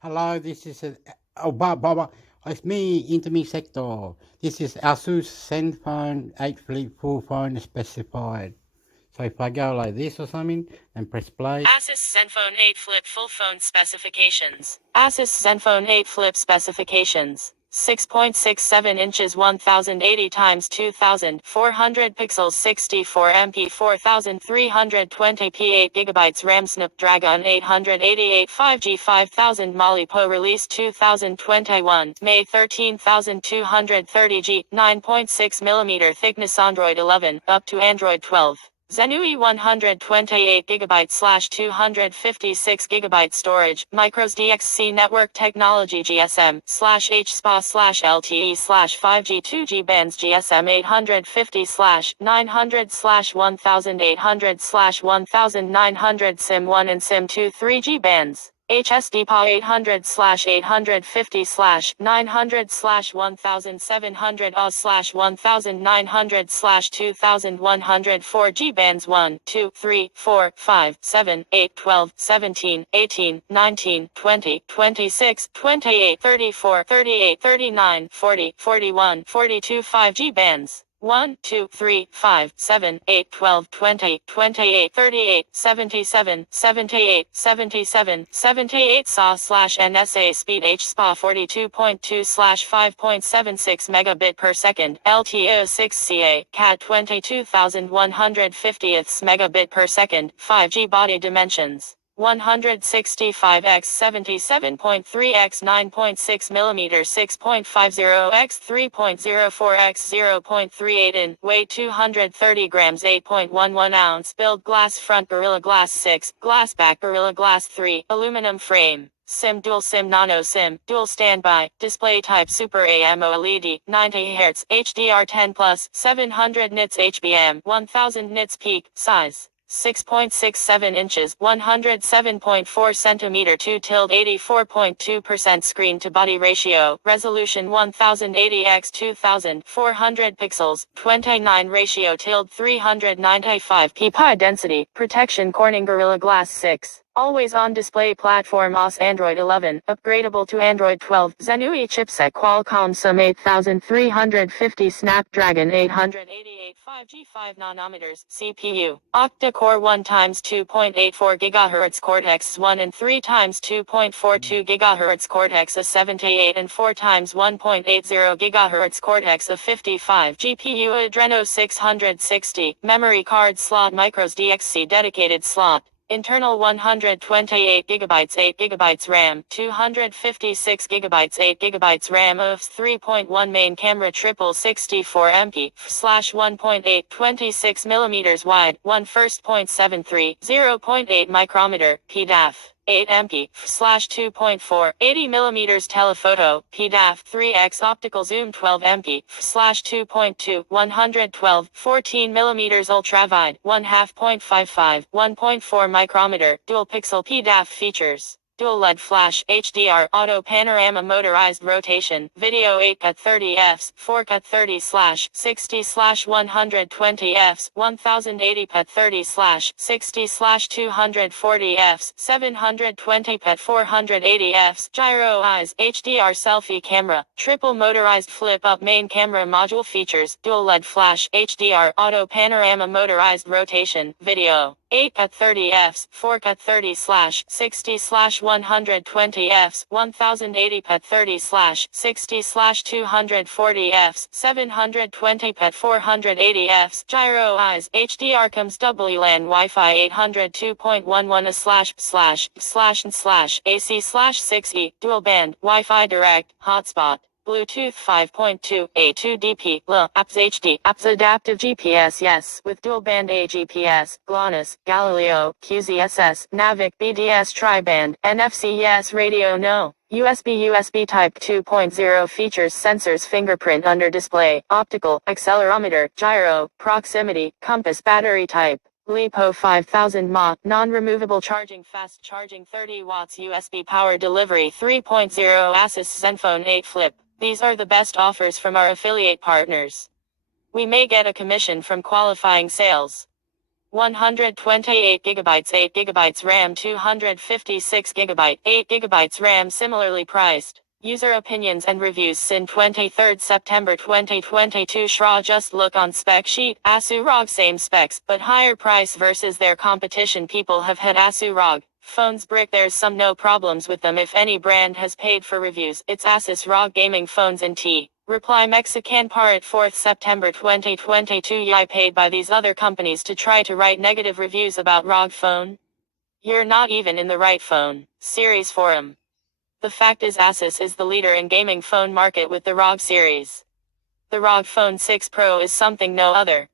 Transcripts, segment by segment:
Hello, this is it's me, intermixhector. This is Asus ZenFone 8 Flip full phone specified. So if I go like this or something and press play. Asus ZenFone 8 Flip full phone specifications. Asus ZenFone 8 Flip specifications. 6.67 inches 1080 times 2400 pixels 64 MP 4320 p 8 gigabytes RAM Snapdragon 888 5G 5000 Mali-Po release 2021 May 13230G 9.6mm thickness Android 11 up to Android 12 Zenui 128GB / 256GB storage, Micros DXC network technology GSM / HSPA / LTE / 5G 2G bands GSM 850 / 900 / 1800 / 1900 SIM 1 and SIM 2 3G bands. HSDPA 800 / 850 / 900 / 1700 AUS / 1900 / 2100 4G bands 1, 2, 3, 4, 5, 7, 8, 12, 17, 18, 19, 20, 26, 28, 34, 38, 39, 40, 41, 42 5G bands. 1, 2, 3, 5, 7, 8, 12, 20, 28, 38, 77, 78, 77, 78 SAW / NSA speed HSPA 42.2 / 5.76 megabit per second, LTE 6CA, CAT 22150ths megabit per second, 5G body dimensions. 165 x 77.3 x 9.6 mm 6.50 x 3.04 x 0.38 in, weight 230 grams 8.11 ounce, build glass front Gorilla Glass 6, glass back Gorilla Glass 3, aluminum frame. SIM dual SIM nano SIM, dual standby, display type Super AMOLED, 90 Hz, HDR10+, 700 nits HBM, 1000 nits peak, size. 6.67 inches, 107.4 centimeter 2-84.2% screen to body ratio, resolution 1080 x 2400 pixels, 29 ratio 395 ppi density, protection Corning Gorilla Glass 6. Always on display platform OS Android 11, upgradable to Android 12, Zenui chipset Qualcomm SUM 8350 Snapdragon 888 5G 5 nanometers, CPU, octa-core 1 x 2.84 GHz Cortex-1 and 3 x 2.42 GHz Cortex-A78 and 4 x 1.80 GHz Cortex-A55 GPU Adreno 660, memory card slot Micros DXC dedicated slot. Internal 128 GB 8 GB RAM, 256 GB 8 GB RAM of 3.1 main camera triple 64 MP / 1.8 26mm wide, 1 1.73 0.8 micrometer PDAF. 8 MP / 2.4 80mm telephoto PDAF 3x optical zoom 12 MP / 2.2 112 14mm ultrawide 1/2.55 1.4 micrometer dual pixel PDAF features. Dual LED flash, HDR, auto panorama motorized rotation, video 8K 30 fps, 4K 30 / 60 / 120 fps, 1080p 30 / 60 / 240 fps, 720p 480 fps, gyro eyes, HDR selfie camera, triple motorized flip up main camera module features, dual LED flash, HDR, auto panorama motorized rotation, video. 8K 30 fps, 4K 30 / 60 / 120 fps, 1080p 30 / 60 / 240 fps, 720p 480 fps, gyro eyes, HDR comes WLAN Wi-Fi 802.11///////////// AC /6E, dual band, Wi-Fi direct, hotspot. Bluetooth 5.2, A2DP, apps HD, apps adaptive GPS yes, with dual band AGPS, GLONASS, Galileo, QZSS, Navic BDS tri-band, NFC yes radio no. USB Type 2.0 features sensors fingerprint under display, optical, accelerometer, gyro, proximity, compass battery type. LiPo 5000 mAh, non-removable charging fast charging 30 watts USB power delivery 3.0 Asus ZenFone 8 Flip. These are the best offers from our affiliate partners. We may get a commission from qualifying sales. 128 gigabytes, 8 gigabytes RAM, 256 gigabyte, 8 gigabytes RAM. Similarly priced. User opinions and reviews. Sin 23rd September 2022. Shra just look on spec sheet. Asu ROG same specs, but higher price versus their competition. People have had Asu ROG phones brick. There's some no problems with them. If any brand has paid for reviews, it's Asus ROG gaming phones in T. Reply Mexican Parit 4th September 2022. Yai paid by these other companies to try to write negative reviews about ROG phone? You're not even in the right phone series forum. The fact is Asus is the leader in gaming phone market with the ROG series. The ROG Phone 6 Pro is something no other.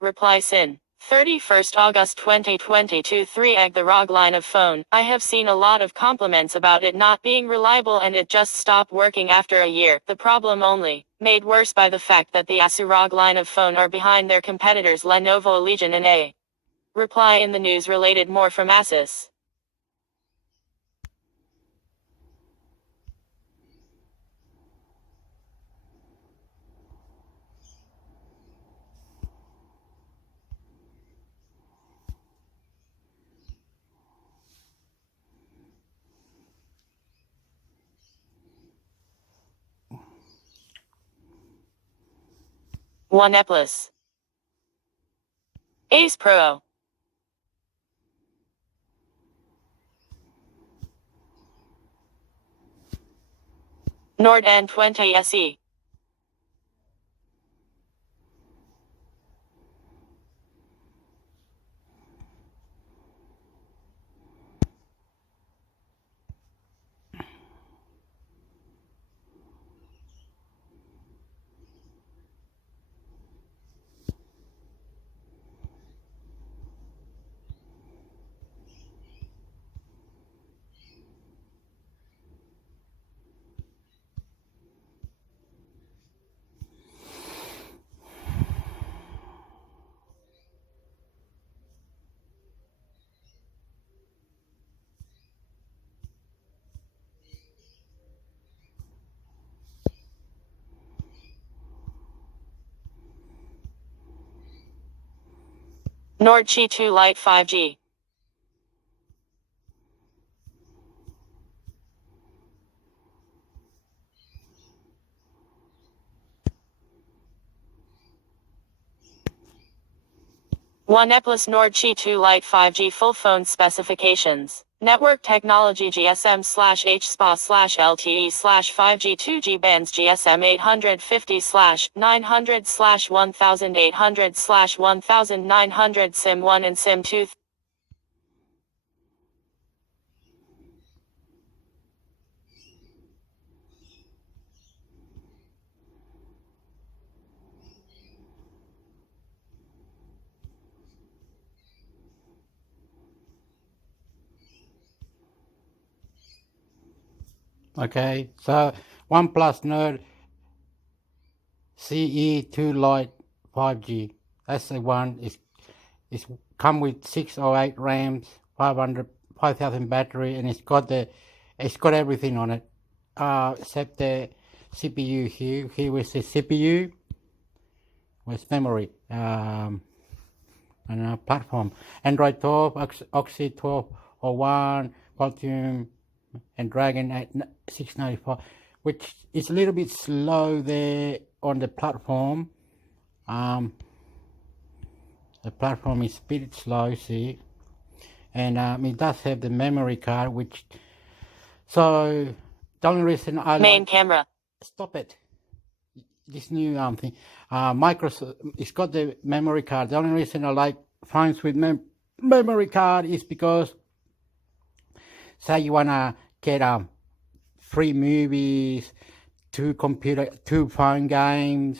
Reply Sin. 31st August 2022. 3 Egg the ROG line of phone. I have seen a lot of compliments about it not being reliable and it just stopped working after a year. The problem only made worse by the fact that the Asu ROG line of phone are behind their competitors Lenovo Legion and A. Reply in the news related more from Asus. OnePlus Ace Pro Nord N20 SE Nord Qi 2 Lite 5G OnePlus Nord Qi 2 Lite 5G full phone specifications. Network technology GSM/HSPA/LTE/5G 2G bands GSM 850/900/1800/1900 SIM 1 and SIM 2. Okay, so OnePlus Nord CE2 Lite 5G. That's the one. It's come with 6 or 8 RAMs, 5,000 battery, and it's got everything on it, except the CPU here. Here is the CPU with memory. And platform Android 12, Oxy 1201, Quantum, and Dragon 695, which is a little bit slow there on the platform. The platform is a bit slow, see, and it does have the memory card, which, so the only reason I Main camera. Stop it. This new thing, Microsoft, it's got the memory card. The only reason I like phones with memory card is because, say you wanna get free movies, 2 phone games,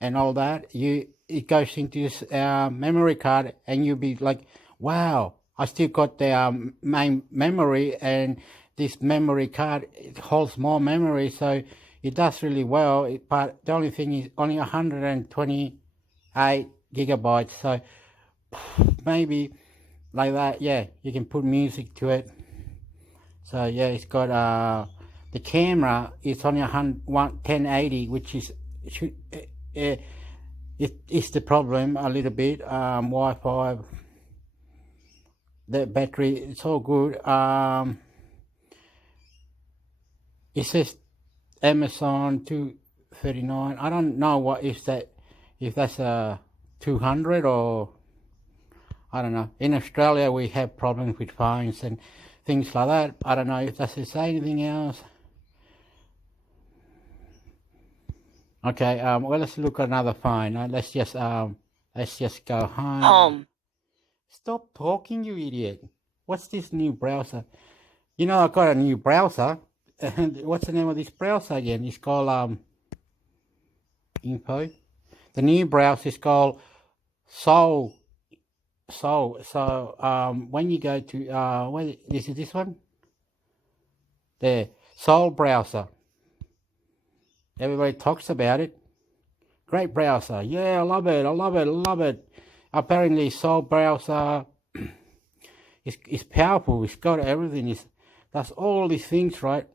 and all that. It goes into this memory card, and you'll be like, wow, I still got the main memory, and this memory card, it holds more memory, so it does really well. But the only thing is only 128 gigabytes, so maybe like that, yeah, you can put music to it. So yeah, it's got the camera is only 1080, which is it's the problem a little bit. Wi-Fi, the battery, it's all good. It says Amazon 239. I don't know what if that's a 200 or I don't know. In Australia, we have problems with phones and things like that. I don't know if does it say anything else. Okay. Well, let's look at another phone. Let's just go home. Home. Stop talking, you idiot. What's this new browser? You know, I've got a new browser. And what's the name of this browser again? It's called info. The new browser is called Soul. So when you go to wait, is it this one? There, Soul browser. Everybody talks about it. Great browser. Yeah, I love it. I love it. I love it. Apparently, Soul browser is powerful. It's got everything. It does all these things, right?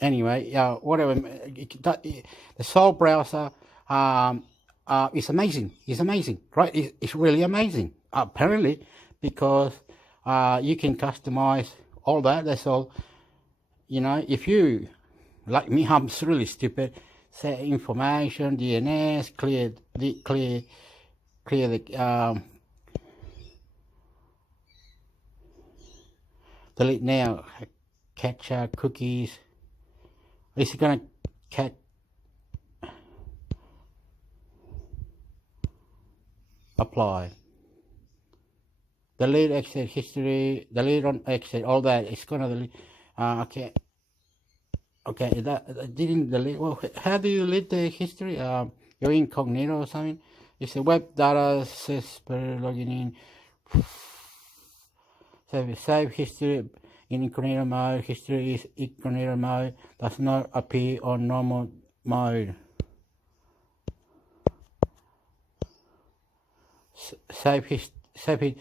Anyway, whatever. The Soul browser is amazing. It's amazing, right? It's really amazing. Apparently, because you can customize all that. That's all. You know, if you, like me, I'm really stupid. Set information, DNS, clear the delete now, capture cookies. Is it gonna catch? Apply. Delete exit history. Delete on exit. All that. It's gonna delete. Okay. Okay. That didn't delete. Well, how do you delete the history? You're incognito or something. It's a web data says logging in. Save history in incognito mode. History is incognito mode. Does not appear on normal mode. Save history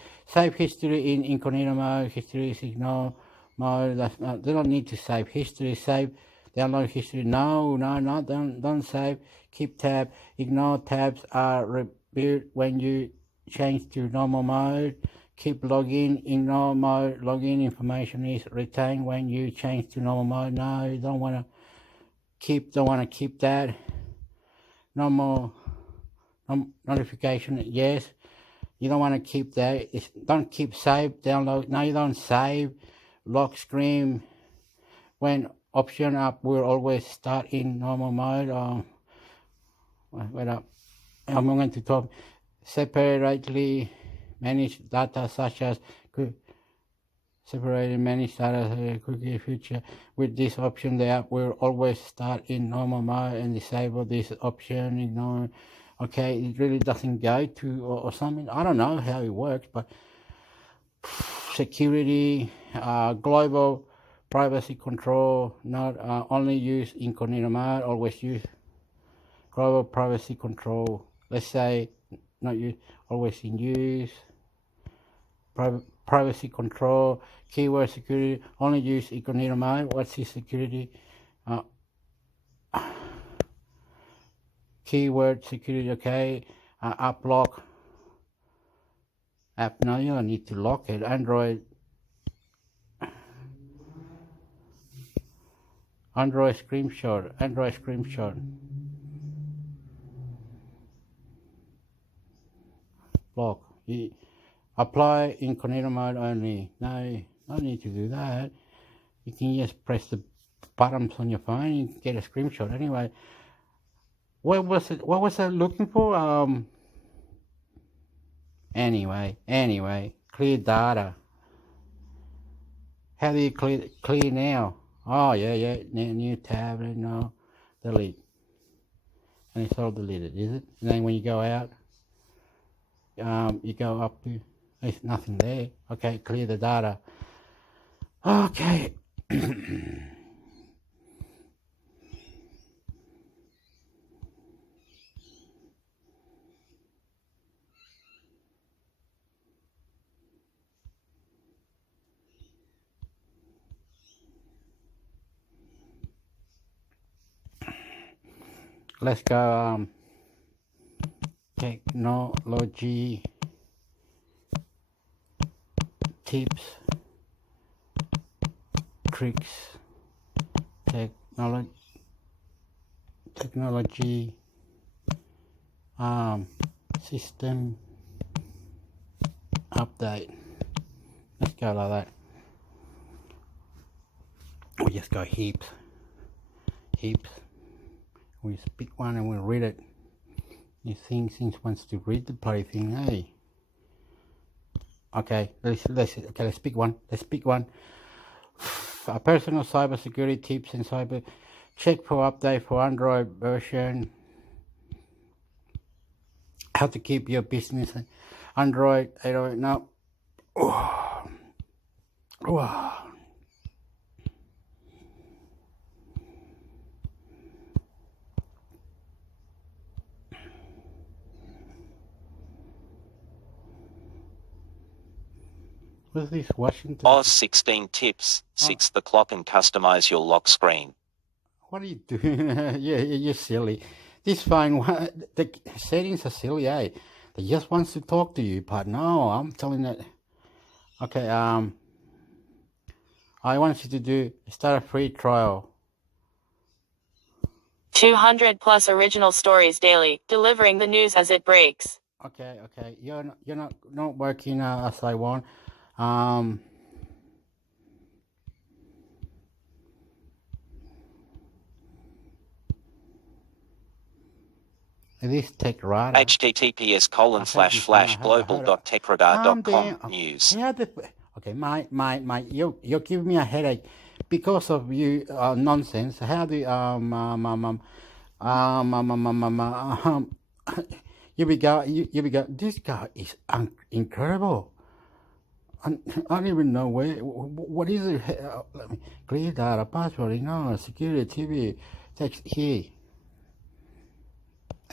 in incognito mode. History is ignore mode. They don't need to save history. Save download history. No, don't save. Keep tab. Ignore tabs are rebuilt when you change to normal mode. Keep login in normal mode. Login information is retained when you change to normal mode. No, you don't want to keep that. Normal notification. Yes. You don't want to keep that. Don't keep save, download. No, you don't save. Lock screen. When option up, will always start in normal mode. Wait up. I'm going to talk. Separately manage data such as separately manage data cookie feature. With this option, the app will always start in normal mode and disable this option. Ignore. Okay, it really doesn't go to or something. I don't know how it works, but security, global privacy control, not only use incognito mode, always use global privacy control. Let's say not use, always in use. Privacy control, keyword security, only use incognito mode. What's the security? Keyword security, okay. App lock. App, no, you don't need to lock it. Android screenshot. Lock. Apply incognito mode only. No need to do that. You can just press the buttons on your phone and get a screenshot. Anyway, what was I looking for? Anyway, clear data. How do you clear now? Oh yeah, new tab, no, delete. And it's all deleted, is it? And then when you go out, you go up to, there's nothing there. Okay, clear the data. Okay. let's go technology tips, tricks, technology system update. Let's go like that. We just go heaps. We just pick one and we read it. You think things wants to read the bloody thing, hey? Okay, let's pick one. A personal cybersecurity tips and cyber check for update for Android version. How to keep your business Android 808 now. What's this, Washington? Oz 16 tips. 6 the clock and customize your lock screen. What are you doing? Yeah, you're silly. This phone, the settings are silly, eh? They just wants to talk to you, but no, I'm telling that. Okay, I want you to start a free trial. 200 plus original stories daily, delivering the news as it breaks. Okay, you're not working as I want. This tech radar. https://global.techradar.com news. Okay, my, you're giving me a headache because of you nonsense. How do you be go. This guy is incredible. I don't even know what is it. Let me clear data password. No security TV text here.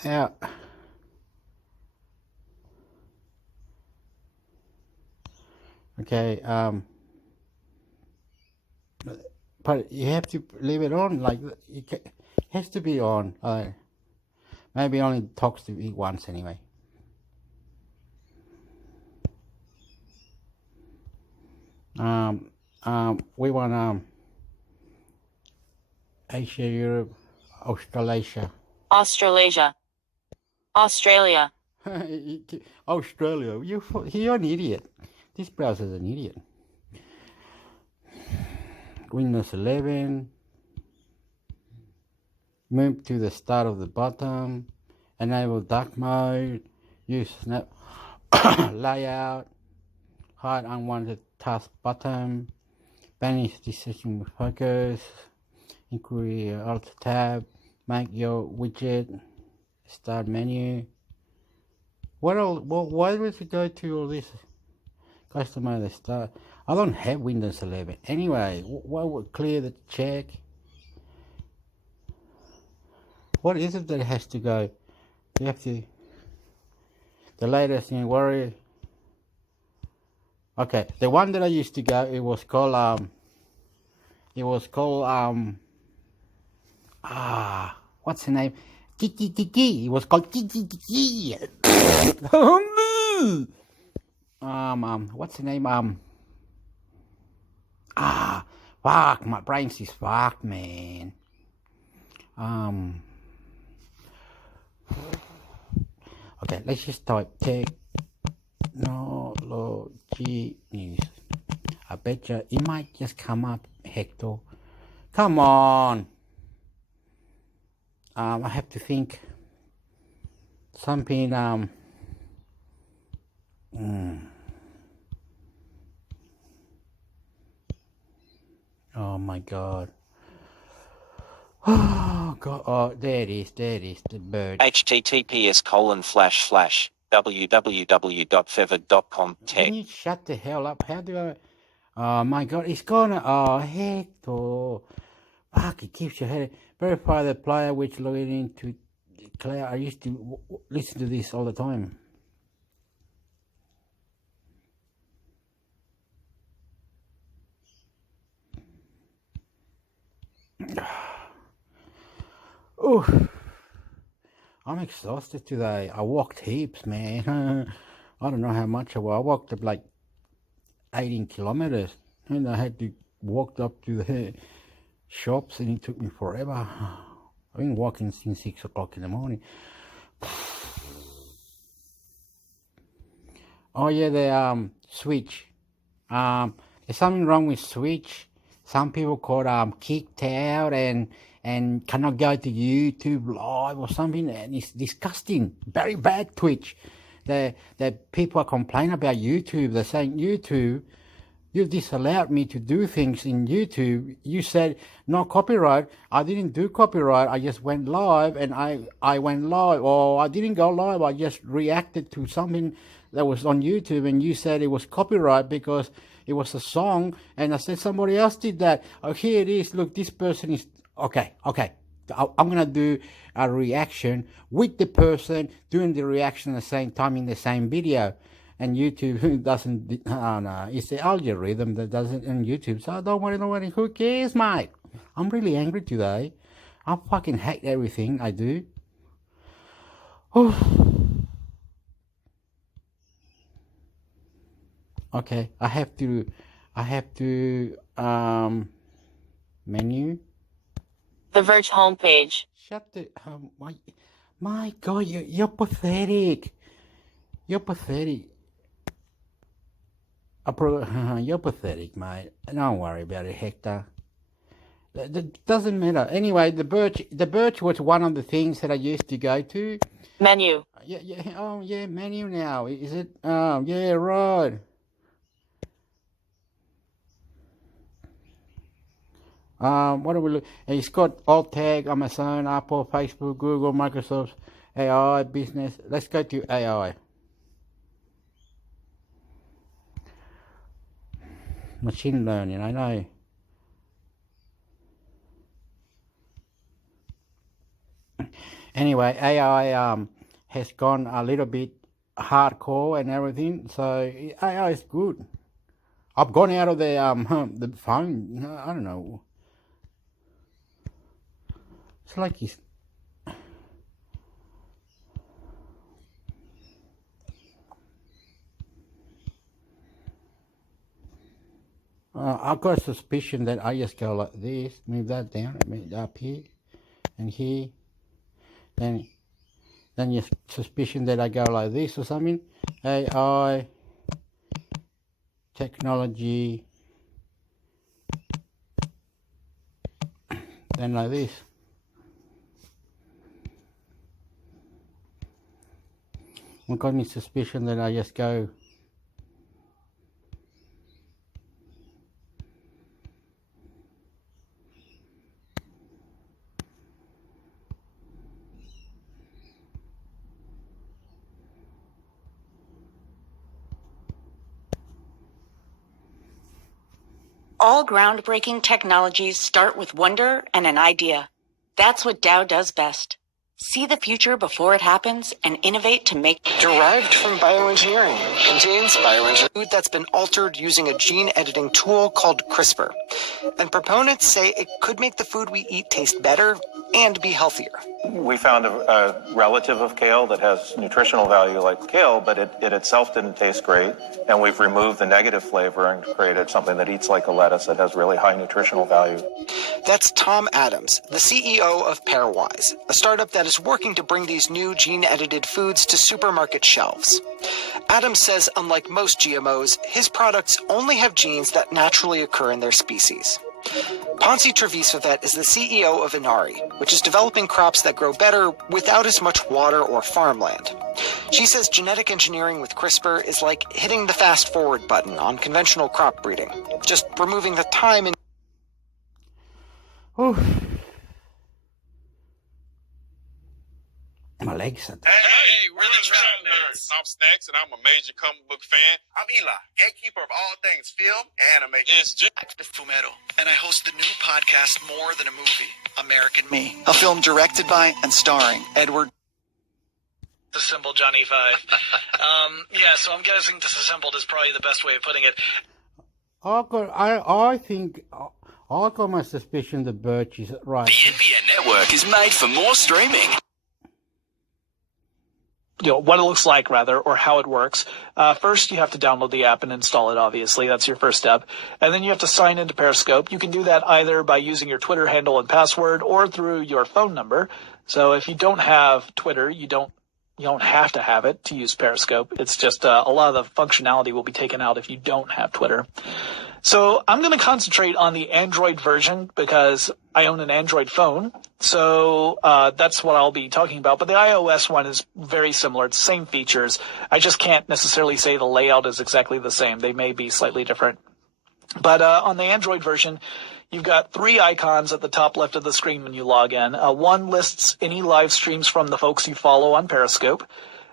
Yeah. Okay. But you have to leave it on. Like it has to be on. Maybe only talks to me once anyway. We want Asia, Europe, Australasia. Australasia. Australia. Australia. You're an idiot. This browser's an idiot. Windows 11. Move to the start of the bottom. Enable dark mode. Use snap layout. Hide unwanted task button. Banish decision with focus. Inquiry alt tab. Make your widget. Start menu. What else? Why would you go to all this? Customize the start. I don't have Windows 11. Anyway, why would clear the check? What is it that has to go? You have to. The latest in Warrior. Okay, the one that I used to go, it was called what's the name? Kiki. It was called Kiki. What's the name? Fuck, my brain's is fucked, man. Okay, let's just type technology news. I bet you it might just come up, Hector. Come on. I have to think something. Oh my God. Oh God. Oh, there it is. The bird. https://www.feathered.com tech. Can you shut the hell up? How do I? Oh my God, it's gonna. Oh, Hector. Fuck, it keeps your head. Verify the player which logging into cloud. I used to listen to this all the time. Oh, I'm exhausted today. I walked heaps, man. I don't know how much I walked. I walked up like 18 kilometers, and I had to walk up to the shops, and it took me forever. I've been walking since 6 o'clock in the morning. Oh yeah, the Switch. There's something wrong with Switch. Some people called kicked out and cannot go to YouTube live or something, and it's disgusting. Very bad Twitch. The people are complaining about YouTube. They're saying, YouTube, you disallowed me to do things in YouTube. You said no copyright. I didn't do copyright. I just went live, and I went live, or I didn't go live. I just reacted to something that was on YouTube, and you said it was copyright because it was a song, and I said somebody else did that. Oh, here it is. Look, this person is okay. I'm gonna do a reaction with the person doing the reaction at the same time in the same video. And YouTube doesn't. Oh no, it's the algorithm that does it on YouTube. So don't worry. Who cares, mate? I'm really angry today. I fucking hate everything I do. Okay, I have to menu. The Verge homepage. Shut the my God, you're pathetic. You're pathetic. You're pathetic, mate. Don't worry about it, Hector. That doesn't matter. Anyway, the Birch was one of the things that I used to go to. Menu. Yeah. Oh, yeah, menu now. Is it? Oh, yeah, right. What do we look? It's got alt tag, Amazon, Apple, Facebook, Google, Microsoft, AI, business. Let's go to AI. Machine learning, I know. Anyway, AI has gone a little bit hardcore and everything, so AI is good. I've gone out of the phone. I don't know. It's like it's. I've got a suspicion that I just go like this, move that down, move up here, and here. Then you suspicion that I go like this or something. AI, technology, then like this. I've got any suspicion that I just go. All groundbreaking technologies start with wonder and an idea. That's what Dow does best. See the future before it happens and innovate to make. Derived from bioengineering, contains bioengineered food that's been altered using a gene editing tool called CRISPR. And proponents say it could make the food we eat taste better and be healthier. We found a relative of kale that has nutritional value like kale, but it itself didn't taste great. And we've removed the negative flavor and created something that eats like a lettuce that has really high nutritional value. That's Tom Adams, the CEO of Pairwise, a startup that is working to bring these new gene-edited foods to supermarket shelves. Adams says, unlike most GMOs, his products only have genes that naturally occur in their species. Ponsi Trevisavet is the CEO of Inari, which is developing crops that grow better without as much water or farmland. She says genetic engineering with CRISPR is like hitting the fast forward button on conventional crop breeding, just removing the time and... My legs are... Hey, we're the Trap Nerds. I'm Snacks, and I'm a major comic book fan. I'm Eli, gatekeeper of all things film and animation. It's just Fumero, and I host the new podcast More Than a Movie, American Me, a film directed by and starring Edward Disassembled Johnny 5. So I'm guessing disassembled is probably the best way of putting it. I think I got my suspicion the Birch is right. The NBN network is made for more streaming. what it looks like rather, or how it works. First, you have to download the app and install it, obviously. That's your first step. And then you have to sign into Periscope. You can do that either by using your Twitter handle and password or through your phone number. So if you don't have Twitter, you don't have to have it to use Periscope. It's just a lot of the functionality will be taken out if you don't have Twitter. So I'm going to concentrate on the Android version because I own an Android phone. So that's what I'll be talking about. But the iOS one is very similar. It's the same features. I just can't necessarily say the layout is exactly the same. They may be slightly different. But on the Android version, you've got 3 icons at the top left of the screen when you log in. One lists any live streams from the folks you follow on Periscope.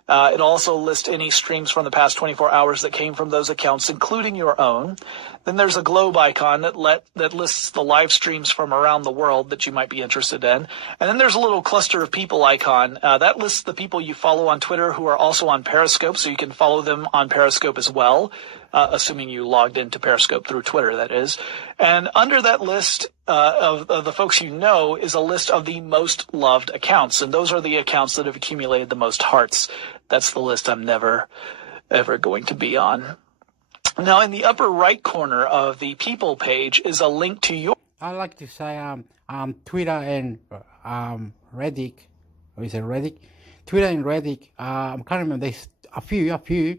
It also lists any streams from the past 24 hours that came from those accounts, including your own. Then there's a globe icon that lists the live streams from around the world that you might be interested in. And then there's a little cluster of people icon. That lists the people you follow on Twitter who are also on Periscope, so you can follow them on Periscope as well, assuming you logged into Periscope through Twitter, that is. And under that list of the folks you know is a list of the most loved accounts. And those are the accounts that have accumulated the most hearts. That's the list I'm never, ever going to be on. Now, in the upper right corner of the People page is a link to your... I like to say Twitter and Reddit, or is it Reddit? Twitter and Reddit, I can't remember, there's a few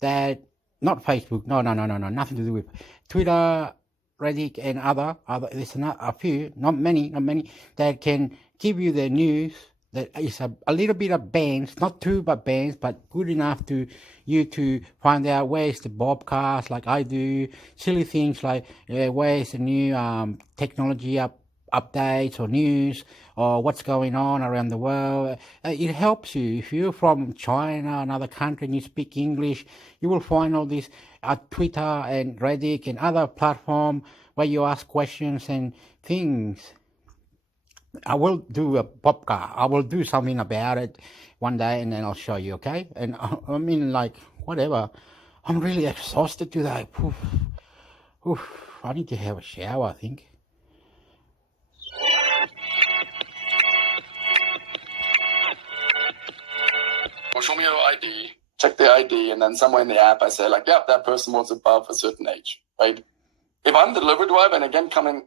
that, not Facebook, no, nothing to do with Twitter, Reddit and other, there's not a few, not many, that can give you the news that is a little bit of bands, not too but bands, but good enough to you to find out where's the bobcast, like I do, silly things like where's the new technology updates or news or what's going on around the world. It helps you. If you're from China, another country, and you speak English, you will find all this at Twitter and Reddit and other platform where you ask questions and things. I will do a podcast. I will do something about it one day, and then I'll show you, okay? And I mean, like, whatever. I'm really exhausted today. I need to have a shower, I think. Well, show me your ID. Check the ID, and then somewhere in the app I say, like, yeah, that person was above a certain age, right? If I'm the delivery driver, and again, coming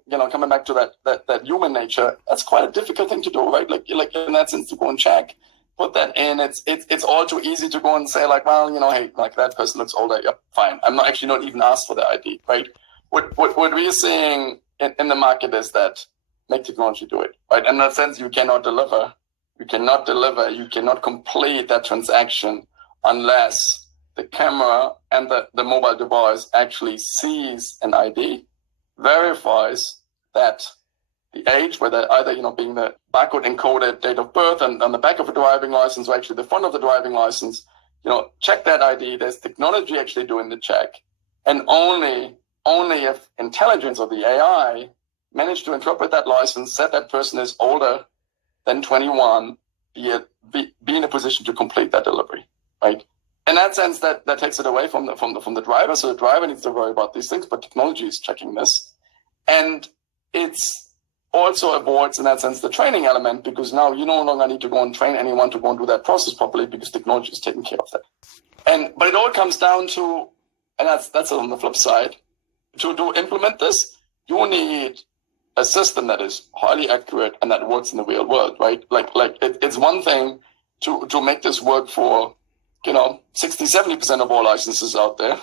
back to that human nature, that's quite a difficult thing to do, right? Like in that sense, to go and check, put that in. It's all too easy to go and say, like, well, hey, like that person looks older. Yep, fine. I'm not even asked for the ID, right? What we're seeing in the market is that make technology do it, right? In that sense, you cannot deliver, you cannot complete that transaction unless the camera and the mobile device actually sees an ID, verifies that the age, whether either, being the barcode encoded date of birth and on the back of a driving license or actually the front of the driving license, check that ID. There's technology actually doing the check. And only if intelligence or the AI managed to interpret that license, said that person is older than 21, be in a position to complete that delivery, right? In that sense, that takes it away from the driver. So the driver needs to worry about these things, but technology is checking this. And it's also avoids, in that sense, the training element, because now you no longer need to go and train anyone to go and do that process properly because technology is taking care of that. But it all comes down to, and that's on the flip side, to implement this, you need a system that is highly accurate and that works in the real world, right? It's one thing to make this work for 60-70% of all licenses out there.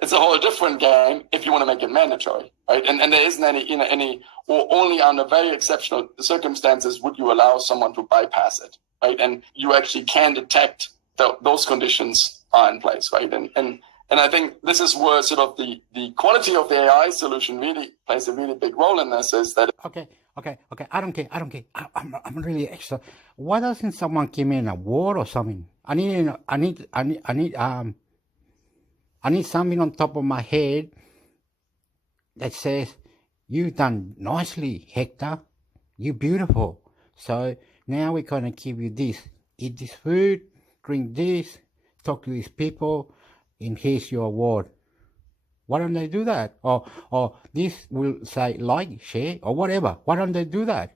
It's a whole different game if you want to make it mandatory, right? And there isn't any, or only under very exceptional circumstances would you allow someone to bypass it, right? And you actually can detect those conditions are in place, right? And I think this is where sort of the quality of the AI solution really plays a really big role in this. Is that okay. I don't care. I'm really extra. Why doesn't someone give me an award or something? I need something on top of my head that says, "You've done nicely, Hector. You're beautiful. So now we're gonna give you this. Eat this food, drink this, talk to these people, and here's your award." Why don't they do that? Or this will say like, share, or whatever. Why don't they do that?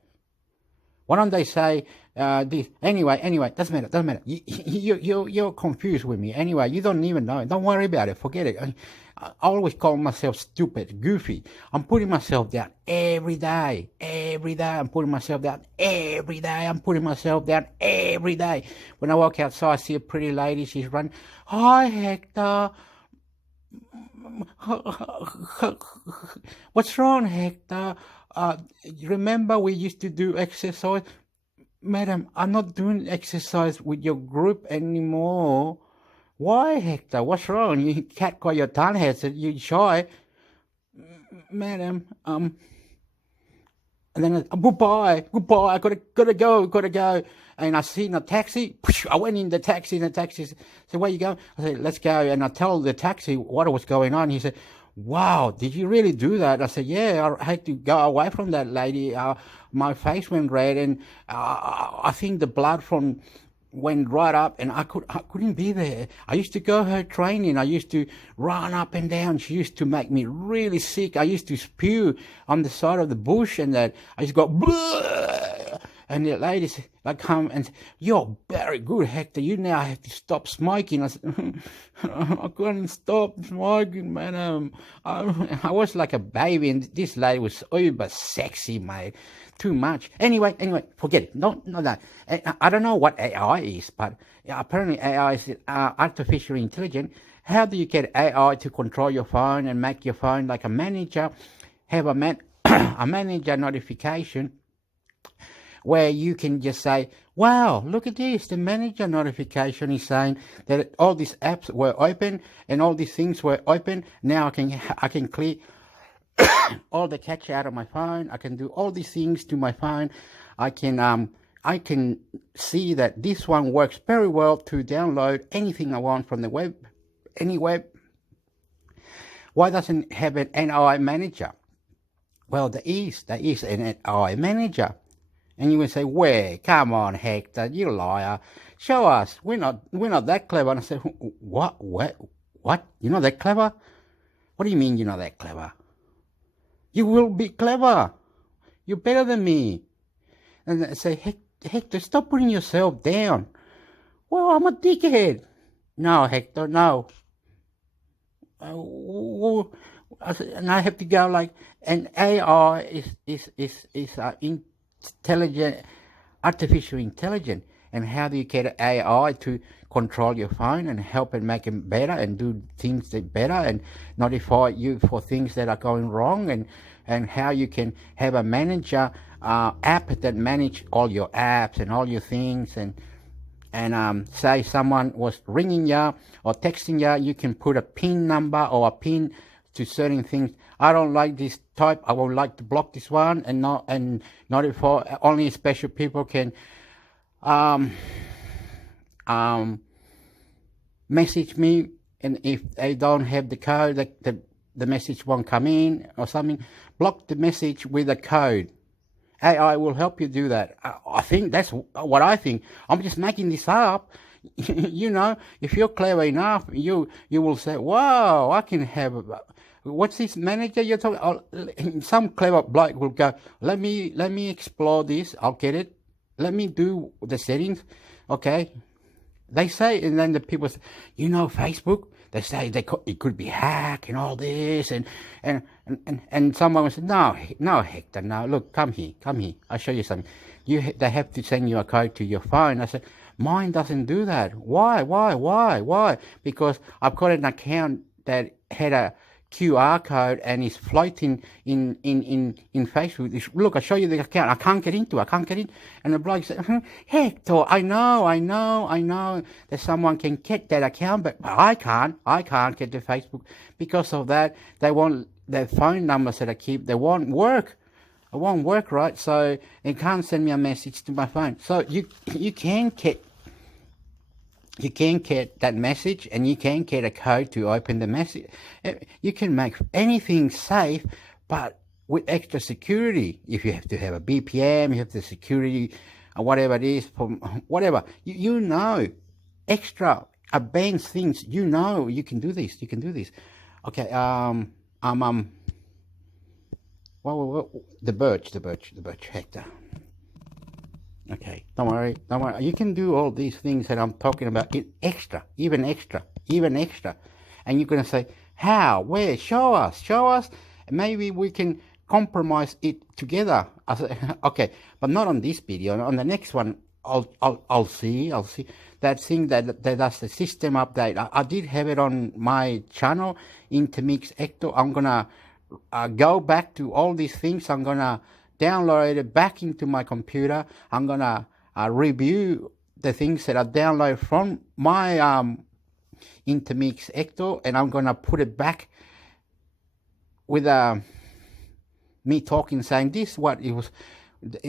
Why don't they say this? Anyway, doesn't matter. You're confused with me. Anyway, you don't even know. Don't worry about it. Forget it. I always call myself stupid, goofy. I'm putting myself down every day. I'm putting myself down every day. When I walk outside, I see a pretty lady. She's running. Hi, Hector. What's wrong, Hector? Remember we used to do exercise? Madam, I'm not doing exercise with your group anymore. Why, Hector? What's wrong? You can't call your tongue head, you shy. Madam, and then goodbye, I gotta go. And I see in a taxi, I went in the taxi, said, where you going? I said, let's go. And I tell the taxi what was going on. He said, wow, did you really do that? I said, yeah, I had to go away from that lady. My face went red, and I think the blood went right up, and I couldn't be there. I used to go her training. I used to run up and down. She used to make me really sick. I used to spew on the side of the bush, and that I used to go, bleh! And the ladies like come and say, you're very good, Hector. You now have to stop smoking. I said, I couldn't stop smoking, man. I was like a baby, and this lady was uber sexy, mate. Too much. Anyway, forget it. No, that. I don't know what AI is, but apparently AI is artificial intelligence. How do you get AI to control your phone and make your phone like a manager? Have a manager notification where you can just say, wow, look at this. The manager notification is saying that all these apps were open and all these things were open. Now I can clear all the cache out of my phone. I can do all these things to my phone. I can see that this one works very well to download anything I want from the web, any web. Why doesn't it have an AI manager? Well, there is an AI manager. And you would say, where? Come on, Hector, you liar. Show us. We're not that clever. And I said, what? You're not that clever? What do you mean you're not that clever? You will be clever. You're better than me. And I say, Hector, stop putting yourself down. Well, I'm a dickhead. No, Hector, no. And I have to go like, and AI is intelligent, artificial intelligence. And how do you get AI to control your phone and help and make it better and do things that better and notify you for things that are going wrong, and how you can have a manager app that manage all your apps and all your things, and say someone was ringing you or texting you, you can put a PIN number or a PIN to certain things. I don't like this type. I would like to block this one and notify. Only special people can message me, and if they don't have the code, the message won't come in or something. Block the message with a code. AI will help you do that. I think that's what I think. I'm just making this up. You know, if you're clever enough, you will say, wow, I can have, what's this manager you're talking? Some clever bloke will go, let me explore this. I'll get it. Let me do the settings. Okay. They say, and then the people say, you know, Facebook, they say it could be hacked and all this, and someone will say, no, Hector, no, look, come here, I'll show you something. They have to send you a code to your phone. I said, mine doesn't do that. Why? Because I've got an account that had a QR code and is floating in Facebook. Look, I'll show you the account. I can't get in. And the bloke said, Hector, I know that someone can get that account, but I can't get to Facebook. Because of that, they want their phone numbers that I keep, they won't work. It won't work, right? So they can't send me a message to my phone. So you can get that message, and you can get a code to open the message. You can make anything safe, but with extra security. If you have to have a BPM, you have the security, whatever it is, whatever. You know, extra advanced things. You know, you can do this. Okay. Well, the birch, Hector. Okay, don't worry. You can do all these things that I'm talking about even extra. And you're going to say, how, where, show us. Maybe we can compromise it together. I said, okay, but not on this video. On the next one, I'll see that thing that does the system update. I did have it on my channel, intermixhector. I'm going to go back to all these things. I'm going to download it back into my computer. I'm going to review the things that I download from my intermixhector, and I'm going to put it back with me talking, saying this, what it was,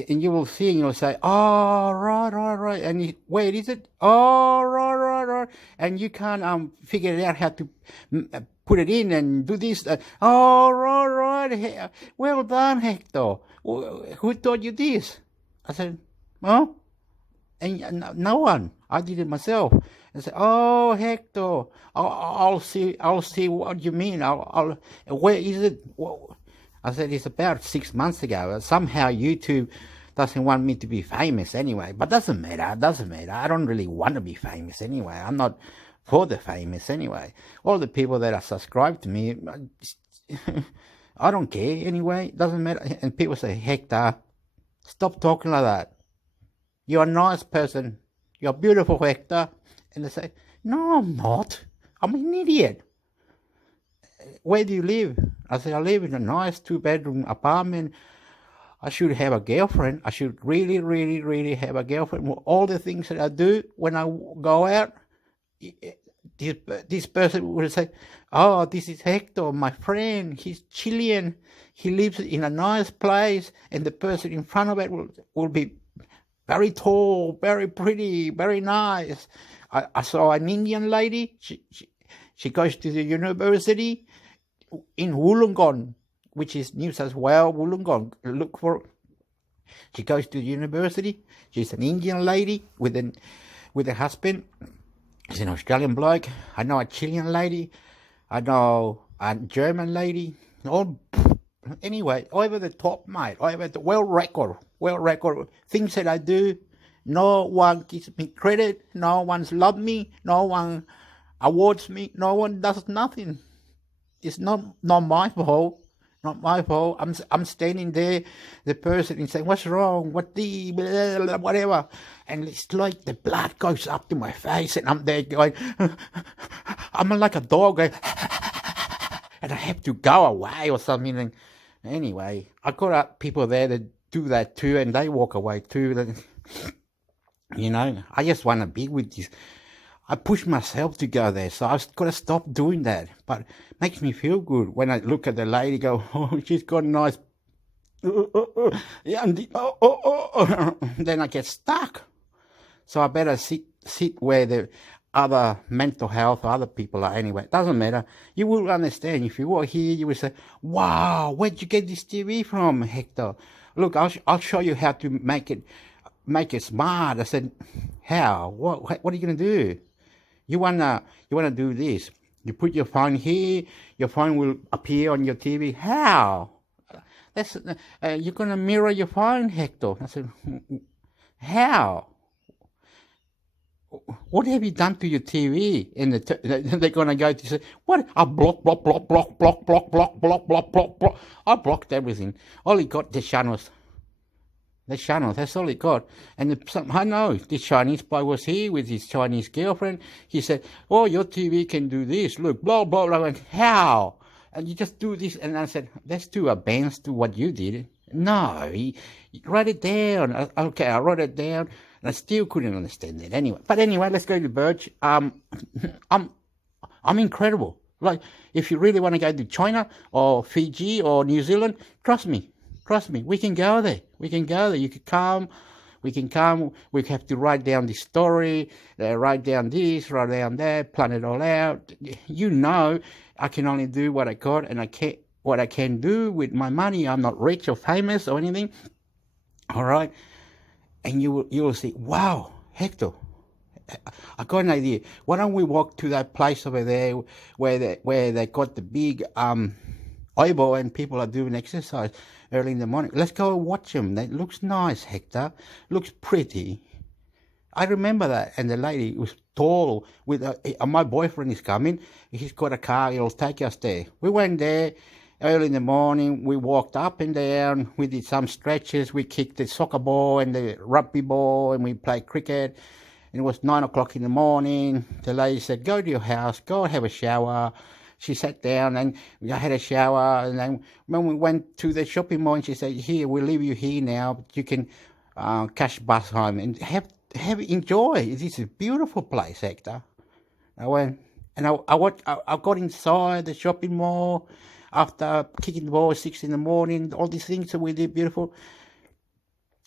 and you will see, and you'll say, oh, right, and where is it? Oh, right, and you can't figure it out how to put it in and do this. Oh, right, well done, Hector. Who taught you this? I said, oh, and no one. I did it myself. I said, oh, Hector, I'll see what you mean. Where is it? I said, it's about 6 months ago. Somehow YouTube doesn't want me to be famous anyway, but doesn't matter. I don't really want to be famous anyway. I'm not for the famous anyway. All the people that are subscribed to me, I don't care anyway. Doesn't matter. And people say, Hector, stop talking like that. You're a nice person. You're beautiful, Hector. And they say, no, I'm not. I'm an idiot. Where do you live? I said, I live in a nice 2-bedroom apartment. I should have a girlfriend. I should really, really, really have a girlfriend. All the things that I do when I go out, this person will say, oh, this is Hector, my friend. He's Chilean. He lives in a nice place. And the person in front of it will be very tall, very pretty, very nice. I saw an Indian lady. She goes to the university in Wollongong, which is New South Wales, Wollongong. Look for. She goes to the university. She's an Indian lady with a husband. She's an Australian bloke. I know a Chilean lady. I know a German lady. Anyway, over the top, mate. Over the world record. Things that I do, no one gives me credit. No one's loved me. No one awards me. No one does nothing. It's not my fault. Not my fault. I'm standing there. The person is saying, "What's wrong? Whatever?" And it's like the blood goes up to my face, and I'm there going, I'm like a dog, going, and I have to go away or something. And anyway, I got people there that do that too, and they walk away too. You know, I just want to be with this. I push myself to go there, so I've got to stop doing that. But it makes me feel good when I look at the lady, go, oh, she's got a nice, then I get stuck. So I better sit where the other mental health, other people are anyway. It doesn't matter. You will understand. If you were here, you will say, wow, where'd you get this TV from, Hector? Look, I'll show you how to make it smart. I said, how? What are you going to do? You wanna do this. You put your phone here, your phone will appear on your TV. How? That's you're gonna mirror your phone, Hector. I said, how? What have you done to your TV? And they're gonna go to say, what? I block. I blocked everything. All he got the channels. The channel, that's all he got. And I know this Chinese boy was here with his Chinese girlfriend. He said, oh, your TV can do this. Look, blah, blah, blah. I went, how? And you just do this. And I said, that's too advanced to what you did. No, he write it down. Okay, I wrote it down. And I still couldn't understand it anyway. But anyway, let's go to Birch. I'm incredible. Like, if you really want to go to China or Fiji or New Zealand, trust me, we can go there. You could come. We can come. We have to write down the story, write down this, write down that, plan it all out. You know, I can only do what I got, and what I can do with my money. I'm not rich or famous or anything. All right, and you will see. Wow, Hector, I got an idea. Why don't we walk to that place over there where they got the big Bible and people are doing exercise early in the morning. Let's go and watch them. That looks nice, Hector. Looks pretty. I remember that. And the lady was tall. With my boyfriend is coming. He's got a car. He'll take us there. We went there early in the morning. We walked up and down. We did some stretches. We kicked the soccer ball and the rugby ball, and we played cricket. And it was 9 o'clock in the morning. The lady said, go to your house. Go and have a shower. She sat down and I had a shower, and then when we went to the shopping mall, and she said, here, we'll leave you here now, but you can catch bus home and enjoy. This is a beautiful place, Hector. I went, and I got inside the shopping mall after kicking the ball at 6 in the morning, all these things that we did, beautiful.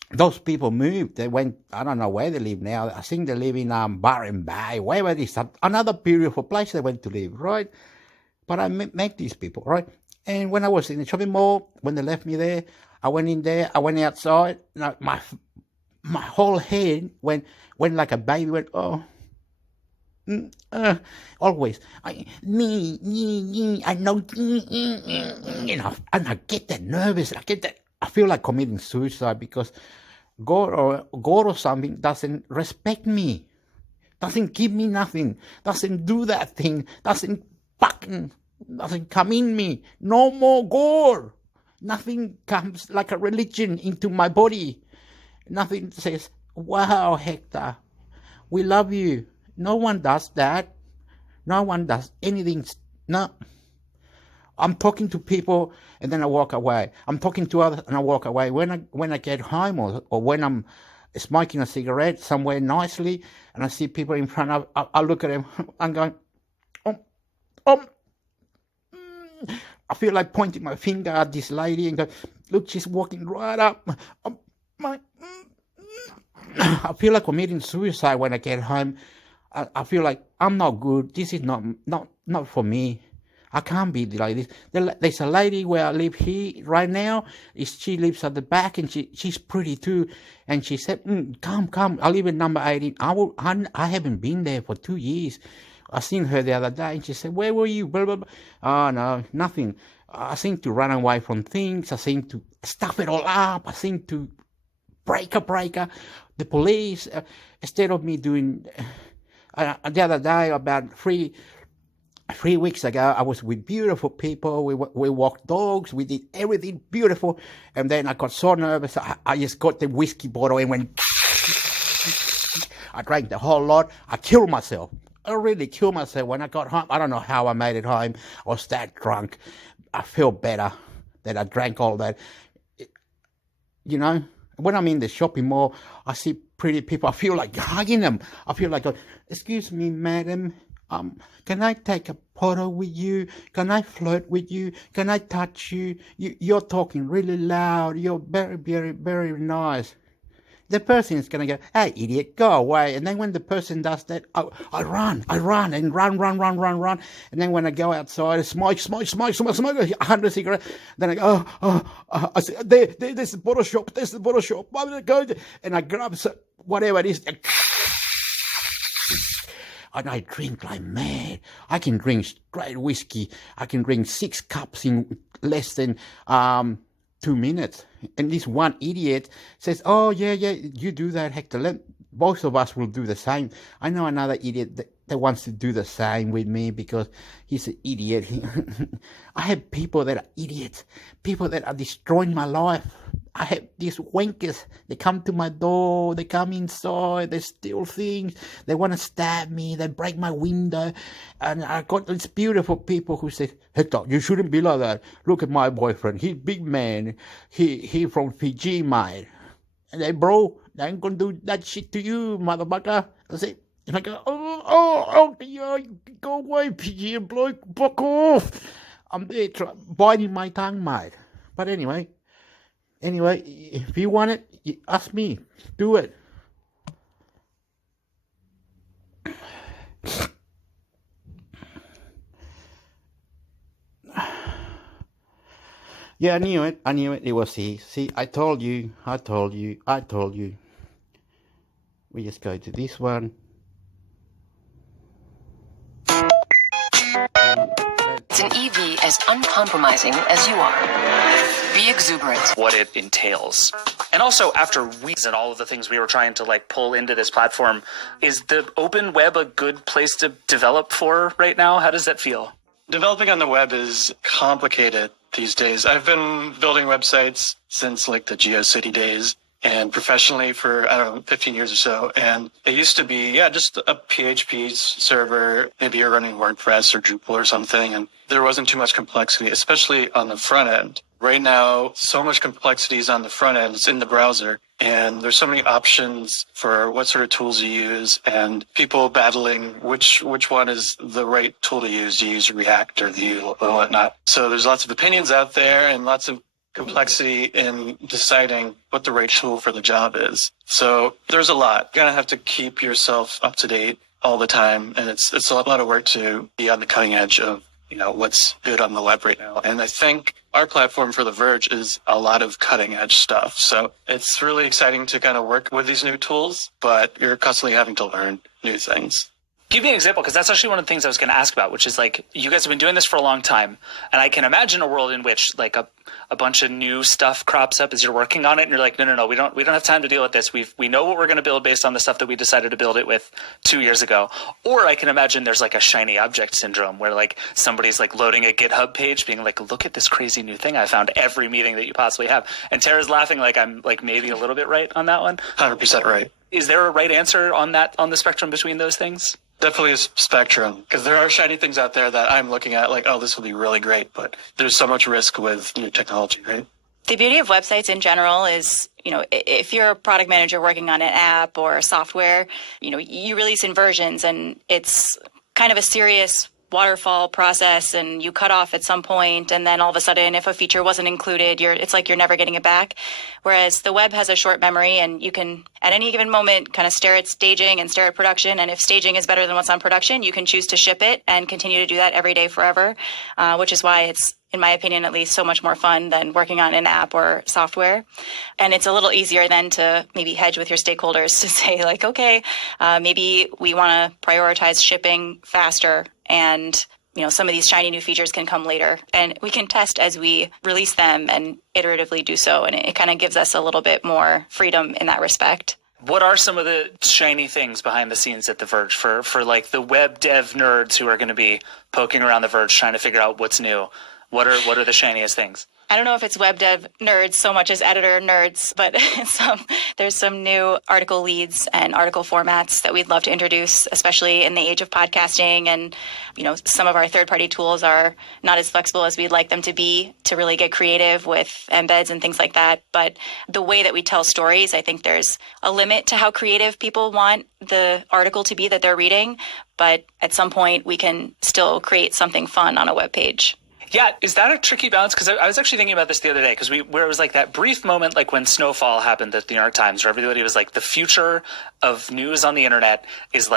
Those people moved. They went, I don't know where they live now. I think they live in Byron Bay, wherever it is, another beautiful place they went to live, right? But I met these people, right? And when I was in the shopping mall, when they left me there, I went in there, I went outside, and my whole head went like a baby, went, oh, always, I know, you know, and I get that nervous, I feel like committing suicide because God or something doesn't respect me, doesn't give me nothing, doesn't do that thing, doesn't come in me. No more gore. Nothing comes like a religion into my body. Nothing says, wow, Hector, we love you. No one does that. No one does anything. No. I'm talking to people and then I walk away. I'm talking to others and I walk away. When I get home or when I'm smoking a cigarette somewhere nicely and I see people in front of, I look at them, I'm going, I feel like pointing my finger at this lady and go, look, she's walking right up. I feel like committing suicide when I get home. I feel like I'm not good. This is not for me. I can't be like this. There's a lady where I live here right now. She lives at the back and she's pretty too. And she said, come. I live in number 18. I haven't been there for 2 years. I seen her the other day and she said, where were you? Blah, blah, blah. Oh, no, nothing. I seem to run away from things. I seem to stuff it all up. I seem to break the police. Instead of me doing... the other day, about 3 weeks ago, I was with beautiful people. We walked dogs. We did everything beautiful. And then I got so nervous. I just got the whiskey bottle and went... I drank the whole lot. I killed myself. I really killed myself when I got home. I don't know how I made it home. I was that drunk. I feel better that I drank all that. You know, when I'm in the shopping mall, I see pretty people. I feel like hugging them. I feel like, excuse me, madam, can I take a photo with you? Can I flirt with you? Can I touch you? You're talking really loud. You're very, very, very nice. The person is going to go, hey, idiot, go away. And then when the person does that, I run and run. And then when I go outside, I smoke 100 cigarettes. Then I go, I say, there's the bottle shop. I'm going to go there. And I grab whatever it is. And I drink like mad. I can drink straight whiskey. I can drink 6 cups in less than 2 minutes. And this one idiot says, oh, yeah, you do that, Hector. Both of us will do the same. I know another idiot that wants to do the same with me because he's an idiot. I have people that are idiots, people that are destroying my life. I have these wankers. They come to my door. They come inside. They steal things. They want to stab me. They break my window. And I got these beautiful people who say, Hector, you shouldn't be like that. Look at my boyfriend. He's big man. He from Fiji, mate. And they, bro, they ain't gonna do that shit to you, motherfucker. I say, and I go, yeah, go away, Fiji bloke, fuck off. I'm there biting my tongue, mate. But anyway, if you want it, you ask me. Do it. Yeah, I knew it. It was he. See, I told you. We just go to this one. an EV as uncompromising as you are. Be exuberant. What it entails. And also, after weeks and all of the things we were trying to pull into this platform, is the open web a good place to develop for right now? How does that feel? Developing on the web is complicated these days. I've been building websites since the GeoCity days, and professionally for, 15 years or so. And it used to be, just a PHP server. Maybe you're running WordPress or Drupal or something, and there wasn't too much complexity, especially on the front end. Right now, so much complexity is on the front end. It's in the browser, and there's so many options for what sort of tools you use, and people battling which one is the right tool to use. Do you use React or Vue or whatnot? So there's lots of opinions out there and lots of complexity in deciding what the right tool for the job is. So there's a lot. You're gonna have to keep yourself up to date all the time, and it's a lot of work to be on the cutting edge of what's good on the web right now. And I think our platform for The Verge is a lot of cutting edge stuff. So it's really exciting to kind of work with these new tools, but you're constantly having to learn new things. Give me an example, because that's actually one of the things I was going to ask about, which is you guys have been doing this for a long time, and I can imagine a world in which a bunch of new stuff crops up as you're working on it, and you're like, no, we don't have time to deal with this. We know what we're going to build based on the stuff that we decided to build it with 2 years ago. Or I can imagine there's a shiny object syndrome where somebody's loading a GitHub page, being look at this crazy new thing I found every meeting that you possibly have. And Tara's laughing I'm maybe a little bit right on that one. 100% right. Is there a right answer on the spectrum between those things? Definitely a spectrum, because there are shiny things out there that I'm looking at this will be really great, but there's so much risk with new technology, right? The beauty of websites in general is, if you're a product manager working on an app or software, you release in versions, and it's kind of a serious waterfall process, and you cut off at some point, and then all of a sudden, if a feature wasn't included, it's you're never getting it back. Whereas the web has a short memory, and you can at any given moment kind of stare at staging and stare at production, and if staging is better than what's on production, you can choose to ship it and continue to do that every day forever, which is why it's, in my opinion, at least, so much more fun than working on an app or software. And it's a little easier then to maybe hedge with your stakeholders to say okay, maybe we want to prioritize shipping faster, and some of these shiny new features can come later, and we can test as we release them and iteratively do so. And it kind of gives us a little bit more freedom in that respect. What are some of the shiny things behind the scenes at The Verge for the web dev nerds who are going to be poking around The Verge trying to figure out what's new? What are the shiniest things? I don't know if it's web dev nerds so much as editor nerds, but there's some new article leads and article formats that we'd love to introduce, especially in the age of podcasting. And, some of our third-party tools are not as flexible as we'd like them to be to really get creative with embeds and things like that. But the way that we tell stories, I think there's a limit to how creative people want the article to be that they're reading. But at some point, we can still create something fun on a web page. Yeah, is that a tricky balance? Because I was actually thinking about this the other day, because where it was that brief moment, when Snowfall happened at the New York Times, where everybody was the future of news on the internet is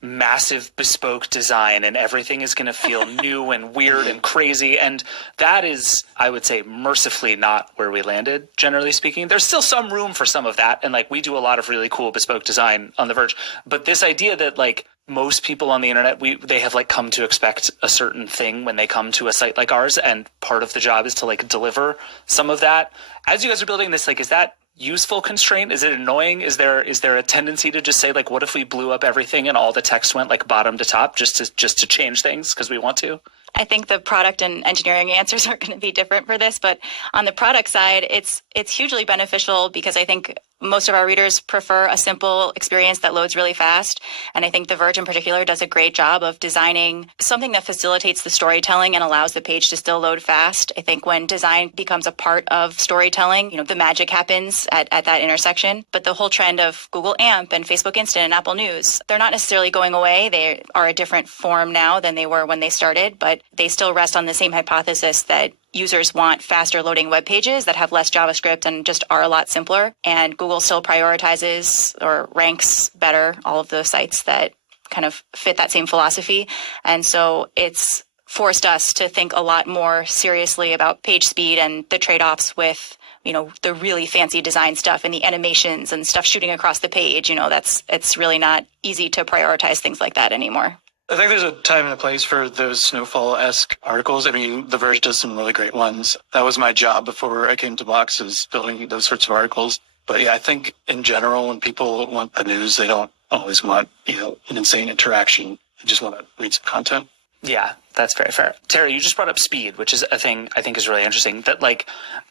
massive bespoke design, and everything is going to feel new and weird and crazy. And that is, I would say, mercifully not where we landed, generally speaking. There's still some room for some of that, and we do a lot of really cool bespoke design on The Verge. But this idea that most people on the internet, they have come to expect a certain thing when they come to a site like ours, and part of the job is to deliver some of that. As you guys are building this, is that useful constraint? Is it annoying? Is there a tendency to just say what if we blew up everything and all the text went bottom to top just to change things because we want to? I think the product and engineering answers are going to be different for this, but on the product side, it's hugely beneficial because I think most of our readers prefer a simple experience that loads really fast. And I think The Verge in particular does a great job of designing something that facilitates the storytelling and allows the page to still load fast. I think when design becomes a part of storytelling, the magic happens at that intersection. But the whole trend of Google AMP and Facebook Instant and Apple News, they're not necessarily going away. They are a different form now than they were when they started, but they still rest on the same hypothesis that users want faster loading web pages that have less JavaScript and just are a lot simpler. And Google still prioritizes or ranks better all of the sites that kind of fit that same philosophy. And so it's forced us to think a lot more seriously about page speed and the trade-offs with, the really fancy design stuff and the animations and stuff shooting across the page. It's really not easy to prioritize things like that anymore. I think there's a time and a place for those snowfall-esque articles. I mean, The Verge does some really great ones. That was my job before I came to Box, is building those sorts of articles. But yeah, I think in general, when people want the news, they don't always want, an insane interaction. They just want to read some content. Yeah, that's very fair. Terry, you just brought up speed, which is a thing I think is really interesting. That,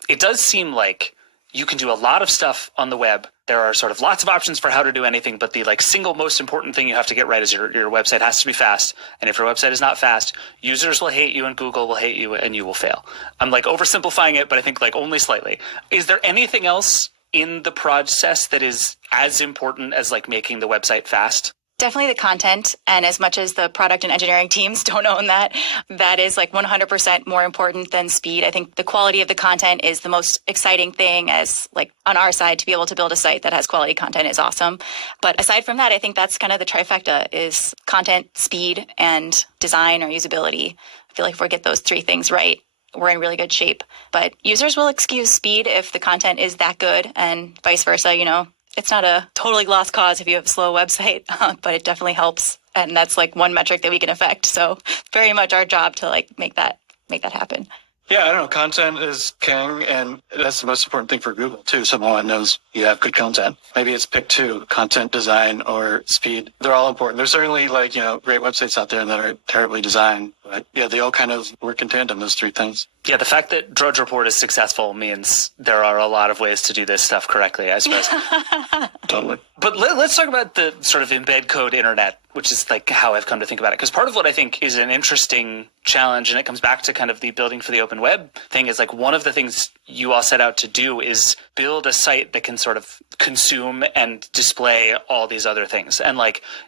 it does seem like you can do a lot of stuff on the web. There are sort of lots of options for how to do anything, but the single most important thing you have to get right is your website has to be fast. And if your website is not fast, users will hate you and Google will hate you and you will fail. I'm oversimplifying it, but I think only slightly. Is there anything else in the process that is as important as making the website fast? Definitely the content. And as much as the product and engineering teams don't own that, that is 100% more important than speed. I think the quality of the content is the most exciting thing, as on our side, to be able to build a site that has quality content is awesome. But aside from that, I think that's kind of the trifecta is content, speed, and design or usability. I feel if we get those three things right, we're in really good shape. But users will excuse speed if the content is that good, and vice versa, It's not a totally lost cause if you have a slow website, but it definitely helps. And that's one metric that we can affect. So very much our job to make that happen. Yeah, I don't know. Content is king, and that's the most important thing for Google, too. Someone knows you have good content. Maybe it's pick two, content, design, or speed. They're all important. There's certainly, great websites out there that are terribly designed. But, yeah, they all kind of work in tandem, those three things. Yeah, the fact that Drudge Report is successful means there are a lot of ways to do this stuff correctly, I suppose. Totally. But let's talk about the sort of embed code internet, which is how I've come to think about it. Because part of what I think is an interesting challenge, and it comes back to kind of the building for the open web thing, is one of the things you all set out to do is build a site that can sort of consume and display all these other things. And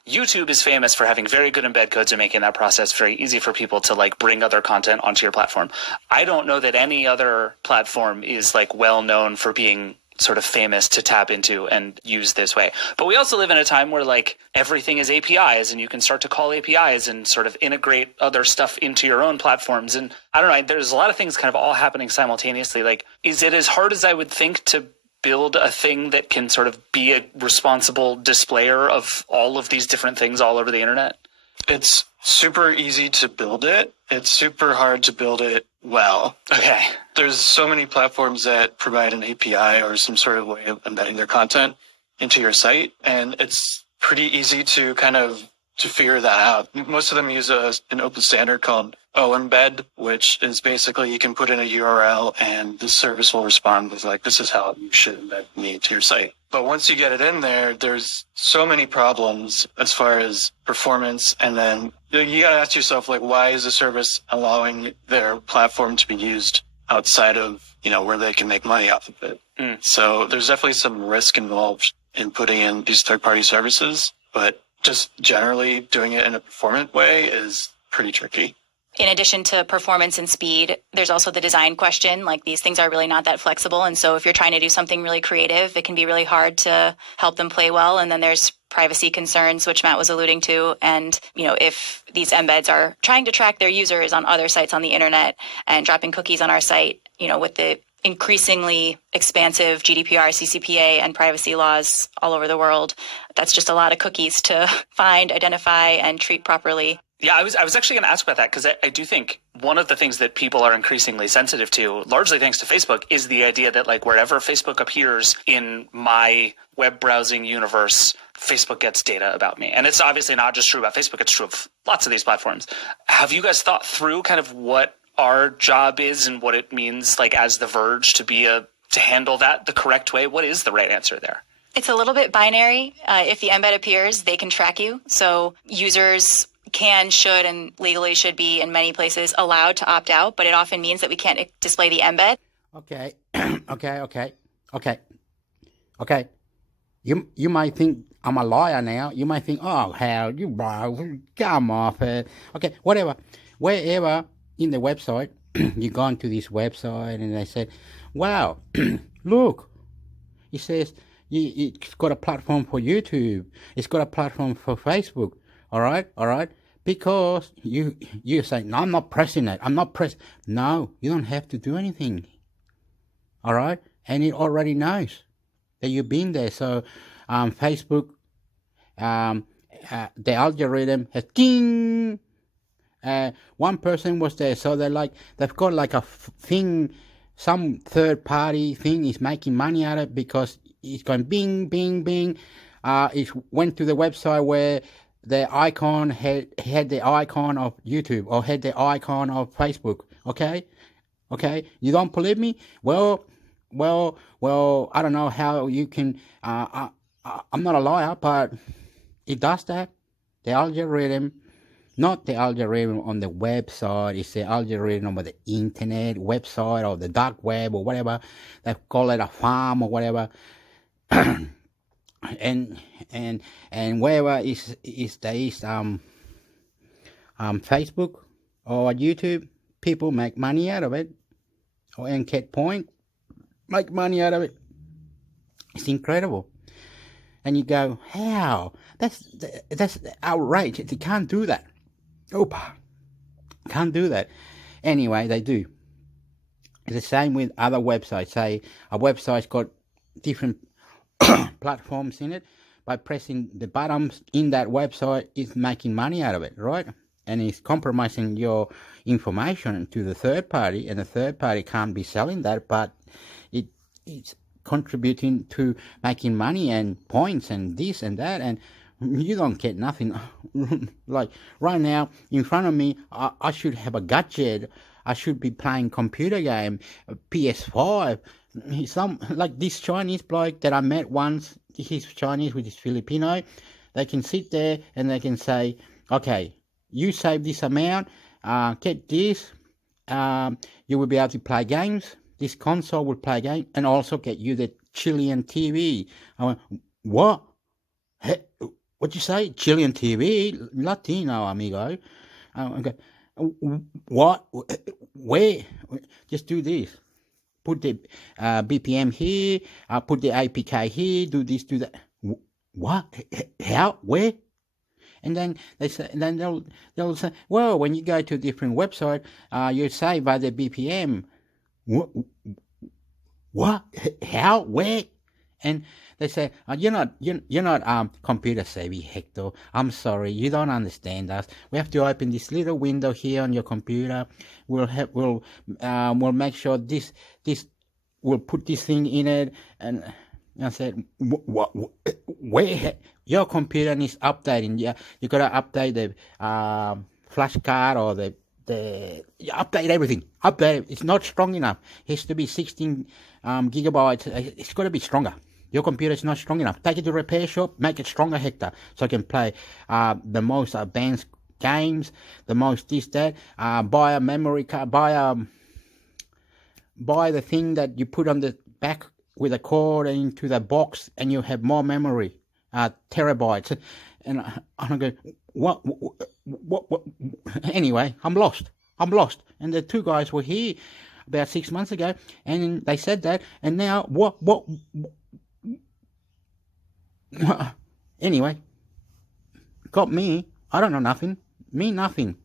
YouTube is famous for having very good embed codes and making that process very easy for people to bring other content onto your platform. I don't know that any other platform is well known for being sort of famous to tap into and use this way. But we also live in a time where everything is APIs, and you can start to call APIs and sort of integrate other stuff into your own platforms. And I don't know, there's a lot of things kind of all happening simultaneously. Is it as hard as I would think to build a thing that can sort of be a responsible displayer of all of these different things all over the internet? It's super easy to build it. It's super hard to build it well. Okay. There's so many platforms that provide an API or some sort of way of embedding their content into your site, and it's pretty easy to kind of to figure that out. Most of them use an open standard called OEmbed, which is basically you can put in a URL and the service will respond with this is how you should embed me to your site. But once you get it in there, there's so many problems as far as performance. And then you got to ask yourself, why is the service allowing their platform to be used outside of, where they can make money off of it? So there's definitely some risk involved in putting in these third-party services, but just generally doing it in a performant way is pretty tricky. In addition to performance and speed, there's also the design question. These things are really not that flexible. And so if you're trying to do something really creative, it can be really hard to help them play well. And then there's privacy concerns, which Matt was alluding to. And, if these embeds are trying to track their users on other sites on the internet and dropping cookies on our site, with the increasingly expansive GDPR, CCPA, and privacy laws all over the world, that's just a lot of cookies to find, identify, and treat properly. Yeah, I was actually going to ask about that because I do think one of the things that people are increasingly sensitive to, largely thanks to Facebook, is the idea that wherever Facebook appears in my web browsing universe, Facebook gets data about me. And it's obviously not just true about Facebook, it's true of lots of these platforms. Have you guys thought through kind of what our job is and what it means as The Verge to handle that the correct way? What is the right answer there? It's a little bit binary. If the embed appears, they can track you. So users can, should, and legally should be in many places allowed to opt out, but it often means that we can't display the embed. Okay. Okay. You might think I'm a liar now. You might think, oh, how you come off it. Okay, whatever. Wherever in the website, you go onto this website and they said, wow, look, it says it's got a platform for YouTube. It's got a platform for Facebook. All right. Because you say, no, I'm not pressing it. No, you don't have to do anything. All right. And it already knows that you've been there. So Facebook the algorithm has ding. One person was there, so they've got like a thing, some third party thing is making money out of it because it's going bing, bing, bing. It went to the website where the icon had the icon of YouTube or had the icon of Facebook. Okay, you don't believe me? Well, I don't know how you can. I'm not a liar, but it does that. The algorithm, not the algorithm on the website, it's the algorithm on the internet website or the dark web or whatever. They call it a farm or whatever. and wherever is Facebook or YouTube, people make money out of it, and get point, make money out of it. It's incredible. And you go, how? That's outrageous. You can't do that. Can't do that. Anyway, they do. It's the same with other websites. Say a website's got different platforms in it. By pressing the buttons in that website, it's making money out of it, right? And it's compromising your information to the third party, and the third party can't be selling that, but it's contributing to making money and points and this and that, and you don't get nothing. Like right now in front of me, I should have a gadget. I should be playing computer game, PS5. Some like this Chinese bloke that I met once. He's Chinese, which is Filipino. They can sit there and they can say, okay, you save this amount, get this, you will be able to play games. This console will play games and also get you the Chilean TV. I went, what? What'd you say? Chilean TV? Latino, amigo. Okay. What? Where? Just do this. Put the BPM here, put the APK here, do this, do that. What? How? Where? And then they say, and then they'll say, well, when you go to a different website, you save by the BPM. What? How? Where? And they say, you're not computer savvy, Hector. I'm sorry, you don't understand us. We have to open this little window here on your computer. We'll make sure this we'll put this thing in it. And I said, what? Where? Your computer needs updating. Yeah, you gotta update the flash card or the update everything. Update it. It's not strong enough. It has to be 16 gigabytes. It's got to be stronger. Your computer is not strong enough. Take it to a repair shop, make it stronger, Hector, so I can play the most advanced games, the most this, that. Buy a memory card, buy the thing that you put on the back with a cord into the box, and you have more memory, terabytes. And I'm going, what? Anyway, I'm lost. And the two guys were here about 6 months ago, and they said that, and now what? Anyway, got me. I don't know nothing. Me nothing.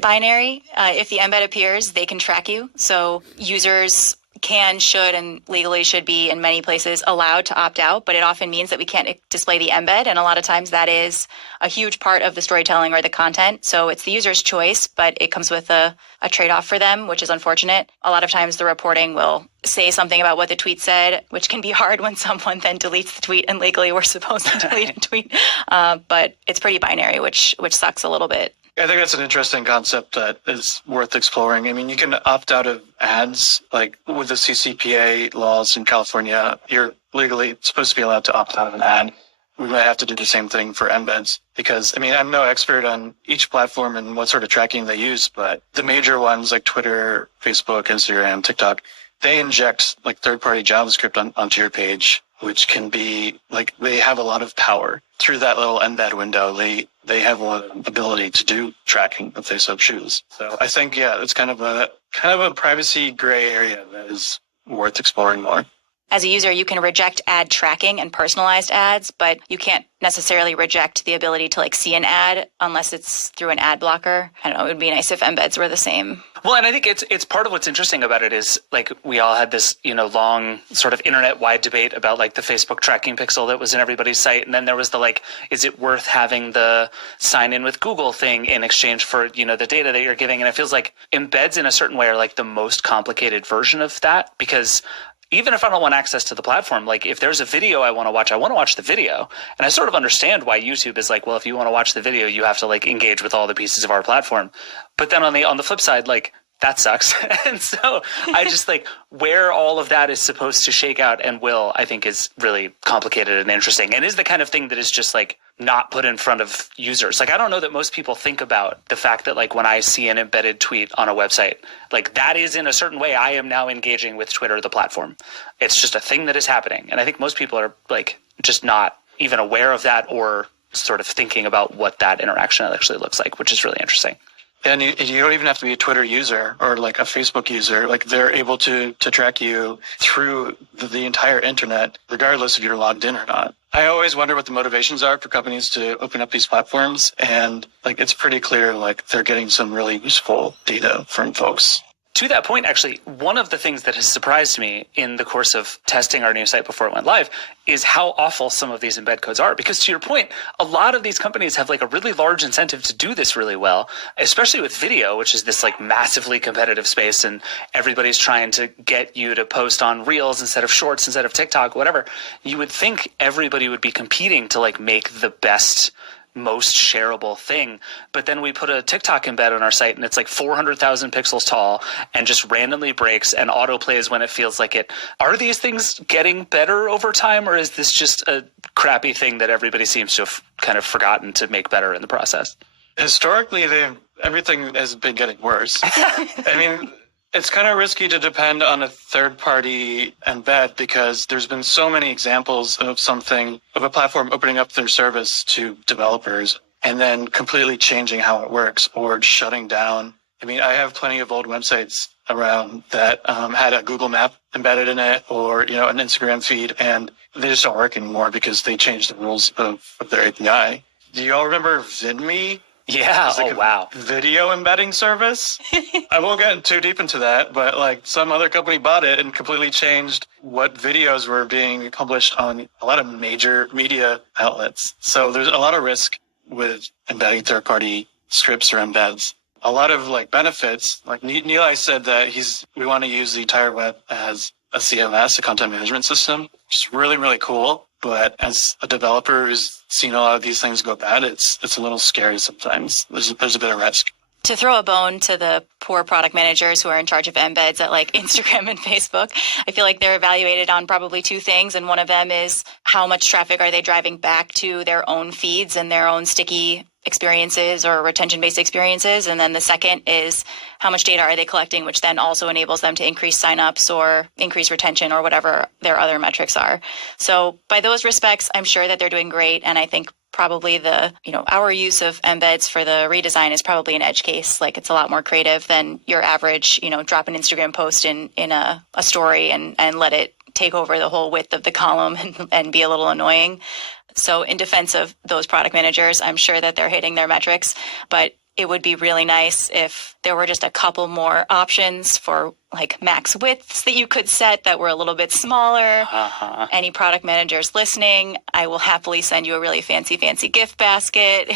Binary, if the embed appears, they can track you. So users can, should, and legally should be in many places allowed to opt out, but it often means that we can't display the embed. And a lot of times that is a huge part of the storytelling or the content. So it's the user's choice, but it comes with a trade-off for them, which is unfortunate. A lot of times the reporting will say something about what the tweet said, which can be hard when someone then deletes the tweet and legally we're supposed to delete a tweet. But it's pretty binary, which sucks a little bit. I think that's an interesting concept that is worth exploring. I mean, you can opt out of ads, like with the CCPA laws in California, you're legally supposed to be allowed to opt out of an ad. We might have to do the same thing for embeds because, I mean, I'm no expert on each platform and what sort of tracking they use, but the major ones like Twitter, Facebook, Instagram, TikTok, they inject like third-party JavaScript onto your page, which can be like, they have a lot of power. Through that little embed window, they have a ability to do tracking if they so choose. So I think, yeah, it's kind of a privacy gray area that is worth exploring more. as a user, you can reject ad tracking and personalized ads, but you can't necessarily reject the ability to like see an ad unless it's through an ad blocker. I don't know. It would be nice if embeds were the same. Well, and I think it's part of what's interesting about it is like we all had this, long sort of internet-wide debate about like the Facebook tracking pixel that was in everybody's site. And then there was the like, is it worth having the sign in with Google thing in exchange for, the data that you're giving? And it feels like embeds in a certain way are like the most complicated version of that, because even if I don't want access to the platform, like if there's a video I want to watch the video. And I sort of understand why YouTube is like, well, if you want to watch the video, you have to like engage with all the pieces of our platform. But then on the flip side, like that sucks. And so I just like where all of that is supposed to shake out and will, I think is really complicated and interesting, and is the kind of thing that is just like not put in front of users. Like, I don't know that most people think about the fact that like when I see an embedded tweet on a website, like that is in a certain way, I am now engaging with Twitter, the platform. It's just a thing that is happening. And I think most people are like just not even aware of that or sort of thinking about what that interaction actually looks like, which is really interesting. And you don't even have to be a Twitter user or like a Facebook user. Like they're able to track you through the entire internet, regardless if you're logged in or not. I always wonder what the motivations are for companies to open up these platforms. And like, it's pretty clear, like they're getting some really useful data from folks. To that point, actually, one of the things that has surprised me in the course of testing our new site before it went live is how awful some of these embed codes are. Because to your point, a lot of these companies have like a really large incentive to do this really well, especially with video, which is this like massively competitive space, and everybody's trying to get you to post on Reels instead of Shorts, instead of TikTok, whatever. You would think everybody would be competing to like make the best, most shareable thing. But then we put a TikTok embed on our site and it's like 400,000 pixels tall and just randomly breaks and autoplays when it feels like it. Are these things getting better over time, or is this just a crappy thing that everybody seems to have kind of forgotten to make better in the process? Historically, everything has been getting worse. I mean, it's kind of risky to depend on a third-party embed because there's been so many examples of a platform opening up their service to developers and then completely changing how it works or shutting down. I mean, I have plenty of old websites around that had a Google map embedded in it or, an Instagram feed, and they just don't work anymore because they changed the rules of their API. Do you all remember VidMe? Yeah. Like wow. Video embedding service. I won't get too deep into that, but like some other company bought it and completely changed what videos were being published on a lot of major media outlets. So there's a lot of risk with embedding third-party scripts or embeds. A lot of like benefits, like Nilay said that we want to use the entire web as a CMS, a content management system, which is really, really cool. But as a developer who's seen a lot of these things go bad, it's a little scary sometimes. There's a bit of risk. To throw a bone to the poor product managers who are in charge of embeds at like Instagram and Facebook, I feel like they're evaluated on probably two things. And one of them is how much traffic are they driving back to their own feeds and their own sticky experiences or retention-based experiences. And then the second is how much data are they collecting, which then also enables them to increase signups or increase retention or whatever their other metrics are. So by those respects, I'm sure that they're doing great. And I think probably our use of embeds for the redesign is probably an edge case. Like it's a lot more creative than your average, drop an Instagram post in a story and let it take over the whole width of the column and be a little annoying. So in defense of those product managers, I'm sure that they're hitting their metrics, but it would be really nice if there were just a couple more options for like max widths that you could set that were a little bit smaller. Any product managers listening, I will happily send you a really fancy gift basket.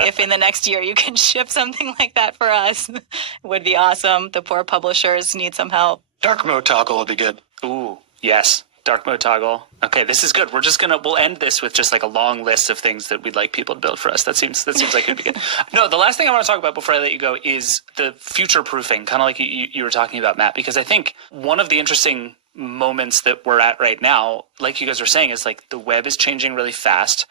If in the next year you can ship something like that for us, it would be awesome. The poor publishers need some help. Dark mode toggle would be good. Ooh, yes. Dark mode toggle. Okay, this is good. We'll end this with just like a long list of things that we'd like people to build for us. That seems like it'd be good. No, the last thing I want to talk about before I let you go is the future proofing, kind of like you were talking about, Matt, because I think one of the interesting moments that we're at right now, like you guys were saying, is like the web is changing really fast.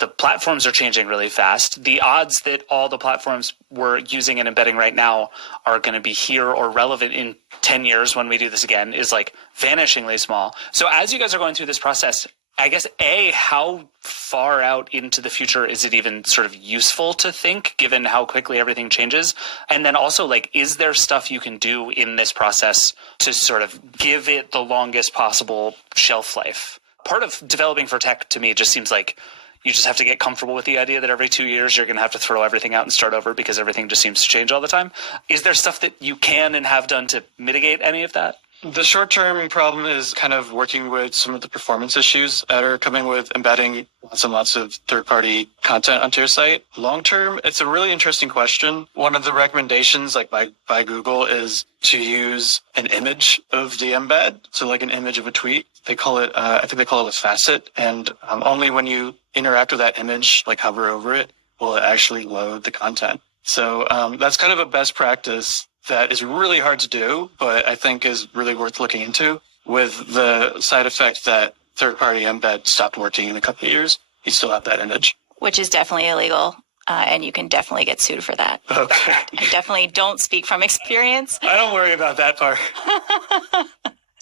The platforms are changing really fast. The odds that all the platforms we're using and embedding right now are going to be here or relevant in 10 years when we do this again is like vanishingly small. So as you guys are going through this process, I guess, how far out into the future is it even sort of useful to think, given how quickly everything changes? And then also, like, is there stuff you can do in this process to sort of give it the longest possible shelf life? Part of developing for tech, to me, just seems like you just have to get comfortable with the idea that every 2 years you're going to have to throw everything out and start over because everything just seems to change all the time. Is there stuff that you can and have done to mitigate any of that? The short-term problem is kind of working with some of the performance issues that are coming with embedding lots and lots of third-party content onto your site. Long-term, it's a really interesting question. One of the recommendations, like by Google, is to use an image of the embed, so like an image of a tweet. They call it, I think they call it a facet, and only when you interact with that image, like hover over it, will it actually load the content. So that's kind of a best practice that is really hard to do, but I think is really worth looking into, with the side effect that third-party embed stopped working in a couple of years. You still have that image. Which is definitely illegal, and you can definitely get sued for that. Okay. I definitely don't speak from experience. I don't worry about that part.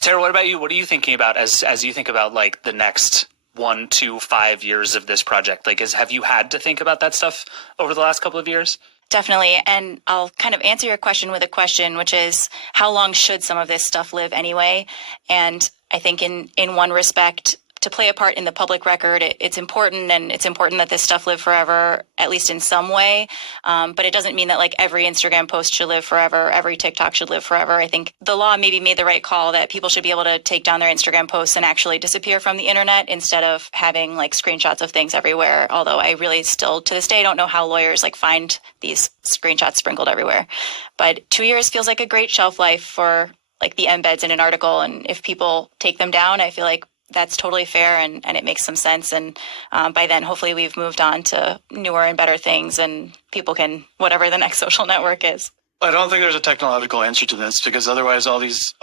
Tara, what about you? What are you thinking about as you think about, like, the next 1 to 5 years of this project? Like, have you had to think about that stuff over the last couple of years? Definitely. And I'll kind of answer your question with a question, which is, how long should some of this stuff live anyway? And I think in one respect, to play a part in the public record, it's important, and it's important that this stuff live forever, at least in some way. But it doesn't mean that like every Instagram post should live forever, every TikTok should live forever. I think the law maybe made the right call that people should be able to take down their Instagram posts and actually disappear from the internet instead of having like screenshots of things everywhere. Although I really still to this day don't know how lawyers like find these screenshots sprinkled everywhere. But 2 years feels like a great shelf life for like the embeds in an article. And if people take them down, I feel like that's totally fair, and it makes some sense. And by then, hopefully we've moved on to newer and better things, and people can, whatever the next social network is. I don't think there's a technological answer to this, because otherwise all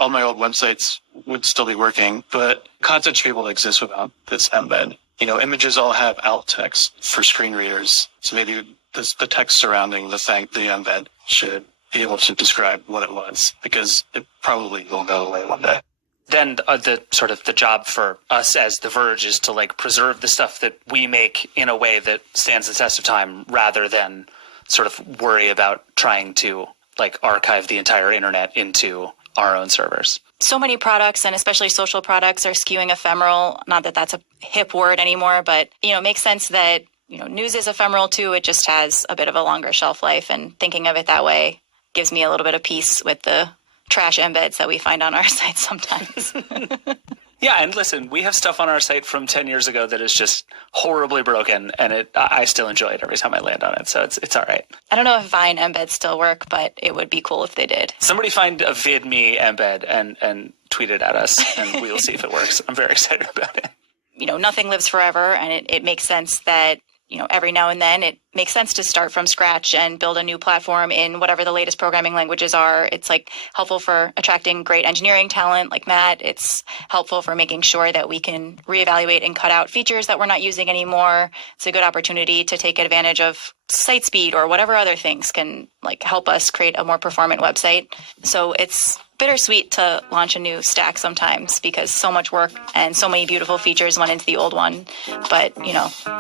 my old websites would still be working, but content should be able to exist without this embed. You know, images all have alt text for screen readers, so maybe the text surrounding the embed should be able to describe what it was, because it probably will go away one day. Then the job for us as The Verge is to like preserve the stuff that we make in a way that stands the test of time, rather than sort of worry about trying to like archive the entire internet into our own servers. So many products, and especially social products, are skewing ephemeral. Not that that's a hip word anymore, but it makes sense that news is ephemeral too. It just has a bit of a longer shelf life, and thinking of it that way gives me a little bit of peace with the trash embeds that we find on our site sometimes. Yeah, and listen, we have stuff on our site from 10 years ago that is just horribly broken, and I still enjoy it every time I land on it, so it's all right. I don't know if Vine embeds still work, but it would be cool if they did. Somebody find a VidMe embed and tweet it at us, and we'll see if it works. I'm very excited about it. Nothing lives forever, and it makes sense that every now and then it makes sense to start from scratch and build a new platform in whatever the latest programming languages are. It's like helpful for attracting great engineering talent like Matt. It's helpful for making sure that we can reevaluate and cut out features that we're not using anymore. It's a good opportunity to take advantage of site speed or whatever other things can like help us create a more performant website. So it's bittersweet to launch a new stack sometimes, because so much work and so many beautiful features went into the old one. But,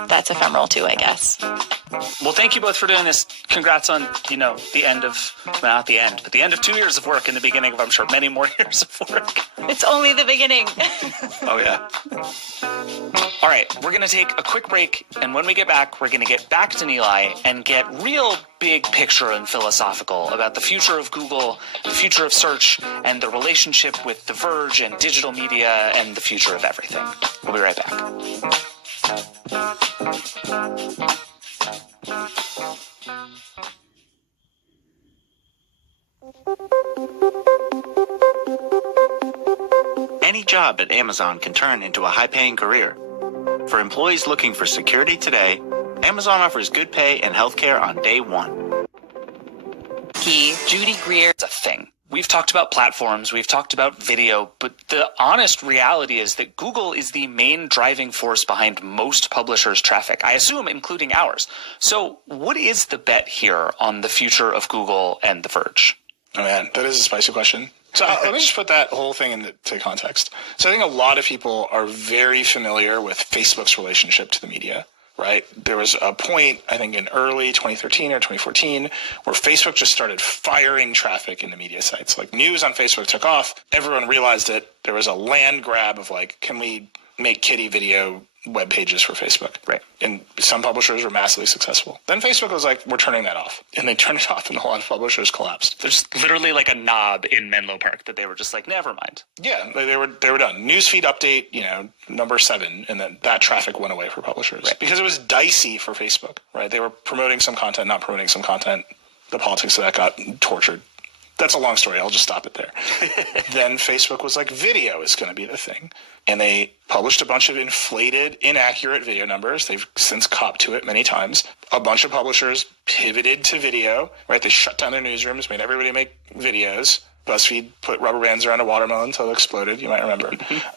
that's ephemeral too, I guess. Well, thank you both for doing this. Congrats on, the end of, well, not the end, but the end of 2 years of work and the beginning of, I'm sure, many more years of work. It's only the beginning. Oh, yeah. All right, we're going to take a quick break, and when we get back, we're going to get back to Nilay and get real big picture and philosophical about the future of Google, the future of search, and the relationship with The Verge and digital media and the future of everything. We'll be right back. Any job at Amazon can turn into a high-paying career. For employees looking for security today, Amazon offers good pay and healthcare on day one. Judy Greer is a thing. We've talked about platforms, we've talked about video, but the honest reality is that Google is the main driving force behind most publishers' traffic, I assume including ours. So what is the bet here on the future of Google and The Verge? Oh man, that is a spicy question. So let me just put that whole thing into context. So I think a lot of people are very familiar with Facebook's relationship to the media, right? There was a point, I think in early 2013 or 2014, where Facebook just started firing traffic into media sites. Like news on Facebook took off. Everyone realized it. There was a land grab of like, can we make kitty video web pages for Facebook? Right. And some publishers were massively successful. Then Facebook was like, we're turning that off. And they turned it off and a lot of publishers collapsed. There's literally like a knob in Menlo Park that they were just like, never mind. Yeah, they were done. Newsfeed update, number 7, and then that traffic went away for publishers. Right. Because it was dicey for Facebook, right? They were promoting some content, not promoting some content. The politics of that got tortured. That's a long story. I'll just stop it there. Then Facebook was like, video is going to be the thing. And they published a bunch of inflated, inaccurate video numbers. They've since copped to it many times. A bunch of publishers pivoted to video, right? They shut down their newsrooms, made everybody make videos. BuzzFeed put rubber bands around a watermelon until it exploded, you might remember.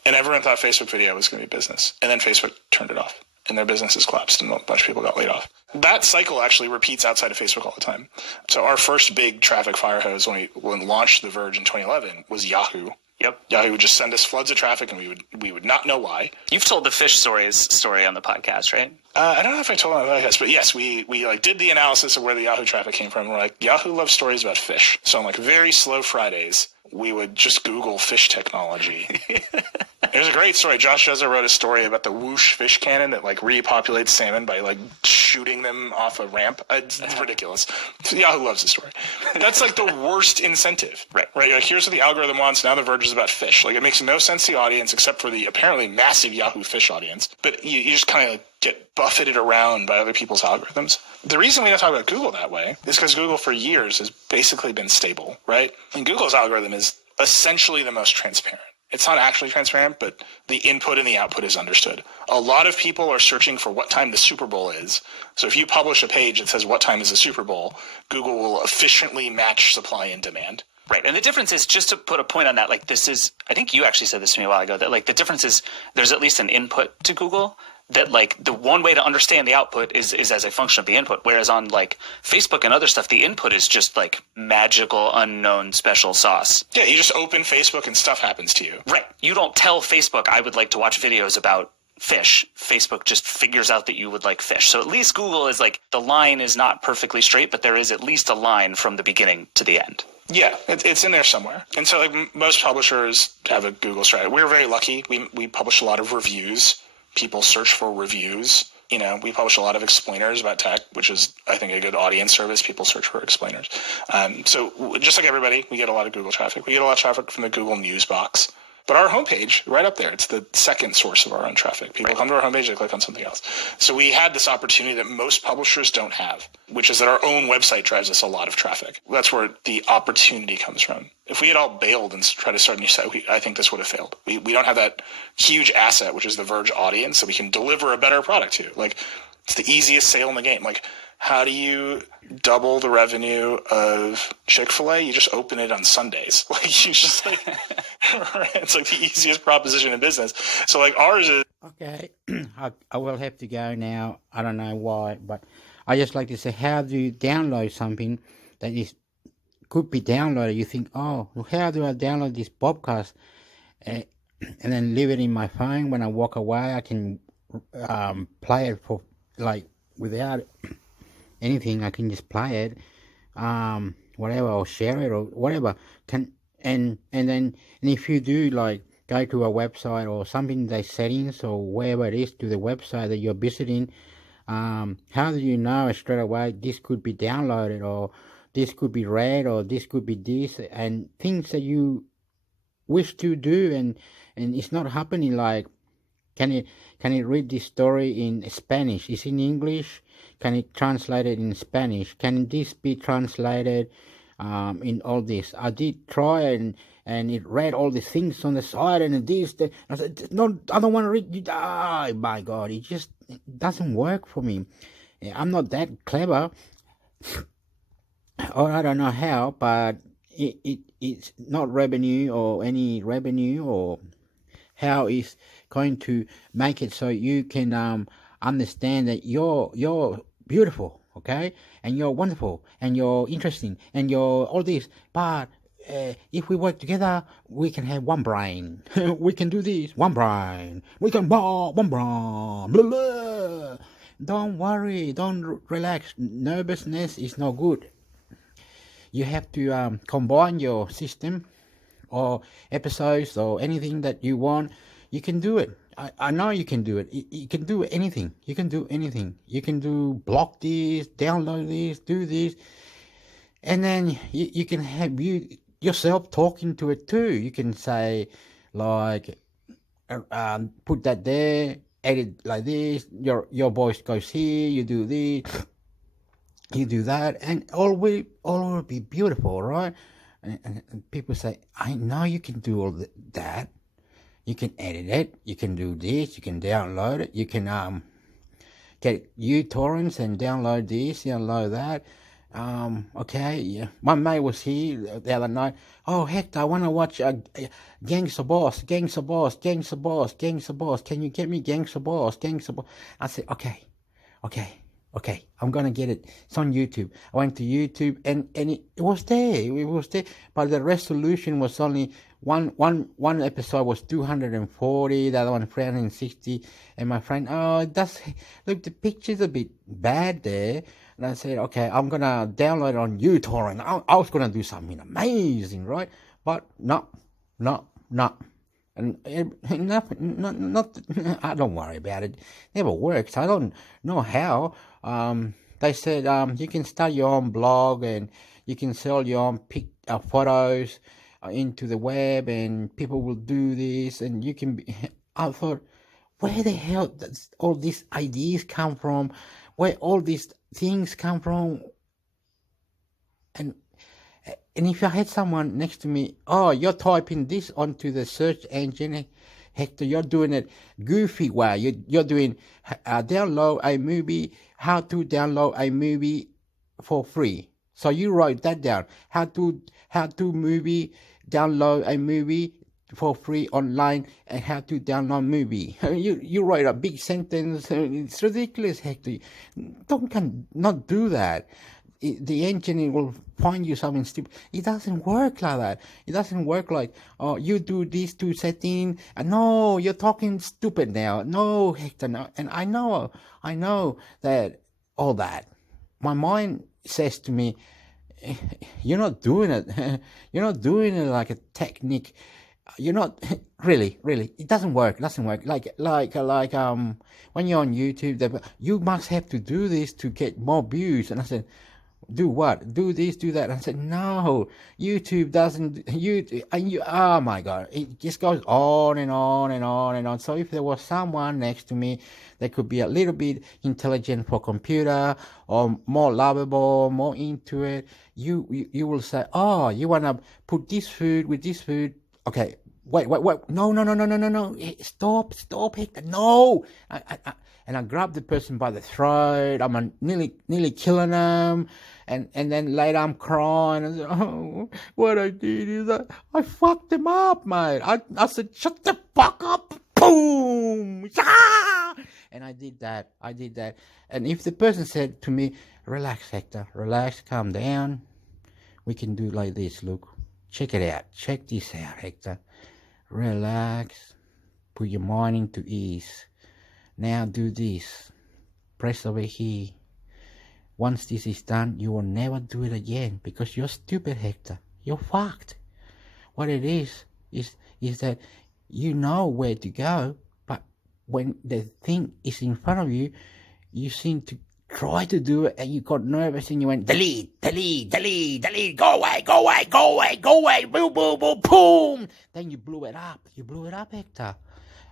And everyone thought Facebook video was going to be business. And then Facebook turned it off. And their businesses collapsed and a bunch of people got laid off. That cycle actually repeats outside of Facebook all the time. So our first big traffic fire hose when we launched The Verge in 2011 was Yahoo. Yep. Yahoo would just send us floods of traffic and we would not know why. You've told the fish story on the podcast, right? I don't know if I told it on the podcast, but yes, we like did the analysis of where the Yahoo traffic came from. We're like, Yahoo loves stories about fish. So on like very slow Fridays, we would just Google fish technology. There's a great story. Josh Jezza wrote a story about the whoosh fish cannon that like repopulates salmon by like shooting them off a ramp. It's ridiculous. So Yahoo loves the story. That's like the worst incentive. Right. Like here's what the algorithm wants. Now The Verge is about fish. Like it makes no sense to the audience except for the apparently massive Yahoo fish audience. But you just kind of like get buffeted around by other people's algorithms. The reason we don't talk about Google that way is because Google for years has basically been stable, right? And Google's algorithm is essentially the most transparent. It's not actually transparent, but the input and the output is understood. A lot of people are searching for what time the Super Bowl is. So if you publish a page that says what time is the Super Bowl, Google will efficiently match supply and demand. Right. And the difference is, just to put a point on that, like this is, I think you actually said this to me a while ago, that like the difference is there's at least an input to Google. That like the one way to understand the output is as a function of the input, whereas on like Facebook and other stuff, the input is just like magical, unknown, special sauce. Yeah, you just open Facebook and stuff happens to you. Right. You don't tell Facebook, I would like to watch videos about fish. Facebook just figures out that you would like fish. So at least Google is like, the line is not perfectly straight, but there is at least a line from the beginning to the end. Yeah, it's in there somewhere. And so like most publishers have a Google strategy. We're very lucky. We publish a lot of reviews. People search for reviews. We publish a lot of explainers about tech, which is, I think, a good audience service. People search for explainers. So just like everybody, we get a lot of Google traffic. We get a lot of traffic from the Google News box. But our homepage, right up there, it's the second source of our own traffic. People come to our homepage, they click on something else. So we had this opportunity that most publishers don't have, which is that our own website drives us a lot of traffic. That's where the opportunity comes from. If we had all bailed and tried to start a new site, I think this would have failed. We don't have that huge asset, which is the Verge audience, that we can deliver a better product to. Like, it's the easiest sale in the game. Like, how do you double the revenue of Chick-fil-A? You just open it on Sundays. Like, you just like, it's like the easiest proposition in business. So like ours is. Okay, I will have to go now. I don't know why, but I just like to say, how do you download something that is could be downloaded? You think, oh, how do I download this podcast and then leave it in my phone? When I walk away, I can play it for like without anything. I can just play it, whatever, or share it or whatever. And if you do like go to a website or something, the settings or wherever it is to the website that you're visiting, how do you know straight away this could be downloaded or this could be read or this could be this, and things that you wish to do and it's not happening? Like, can it read this story in Spanish? It's in English. Can it translate it in Spanish? Can this be translated in all this? I did try and it read all the things on the side and this. I said, no, I don't want to read. Oh my God, it doesn't work for me. I'm not that clever, or I don't know how, but it's not revenue or any revenue or how is going to make it so you can understand that you're beautiful, okay, and you're wonderful and you're interesting and you're all this, but if we work together, we can have one brain. We can do this, one brain. We can one brain. Blah, blah. Don't worry, don't relax. Nervousness is not good. You have to combine your system or episodes or anything that you want. You can do it. I know you can do it. You can do anything. You can do anything. You can do block this, download this, do this. And then you can have yourself talking to it too. You can say, like, put that there, edit like this, your voice goes here, you do this, you do that, and all will be beautiful, right? And people say, I know you can do all that. You can edit it, you can do this, you can download it, you can get uTorrents and download this, download that. Okay, yeah. My mate was here the other night. Oh, Hector, I want to watch Gangster Boss. Can you get me Gangster Boss? I said, okay. I'm going to get it. It's on YouTube. I went to YouTube and it was there. It was there. But the resolution was only one episode was 240, the other one 360. And my friend, look, the picture's a bit bad there. And I said, okay, I'm going to download it on uTorrent. I was going to do something amazing, right? But no. And not, I don't worry about it. Never works. I don't know how. They said you can start your own blog and you can sell your own photos into the web and people will do this and you can be... I thought, where the hell does all these ideas come from? Where all these things come from? And if I had someone next to me, you're typing this onto the search engine, Hector, you're doing it goofy way. You're doing download a movie, how to download a movie for free. So you write that down. How to movie, download a movie for free online and how to download movie. You write a big sentence. It's ridiculous, Hector. Not do that. The engine will find you something stupid. It doesn't work like that. It doesn't work like, you do these two settings. No, you're talking stupid now. No, Hector, no. And I know that all that. My mind says to me, you're not doing it. You're not doing it like a technique. You're not really. It doesn't work. Like when you're on YouTube, you must have to do this to get more views. And I said, do what? Do this, do that. And I said, no, YouTube doesn't. Oh my God, it just goes on and on and on and on. So if there was someone next to me that could be a little bit intelligent for computer or more lovable, more into it, you will say, you want to put this food with this food. Okay, wait. No. Stop, Hector. No. And I grabbed the person by the throat. I'm nearly killing them. And then later I'm crying. I said, what I did is I fucked them up, mate. I said, shut the fuck up. Boom. And I did that. And if the person said to me, relax, Hector, relax, calm down. We can do like this, look. Check it out. Check this out, Hector. Relax. Put your mind into ease. Now do this. Press over here. Once this is done, you will never do it again because you're stupid, Hector. You're fucked. What it is that you know where to go, but when the thing is in front of you, you seem to try to do it and you got nervous and you went delete, go away, boom, boom. Then you blew it up, Hector.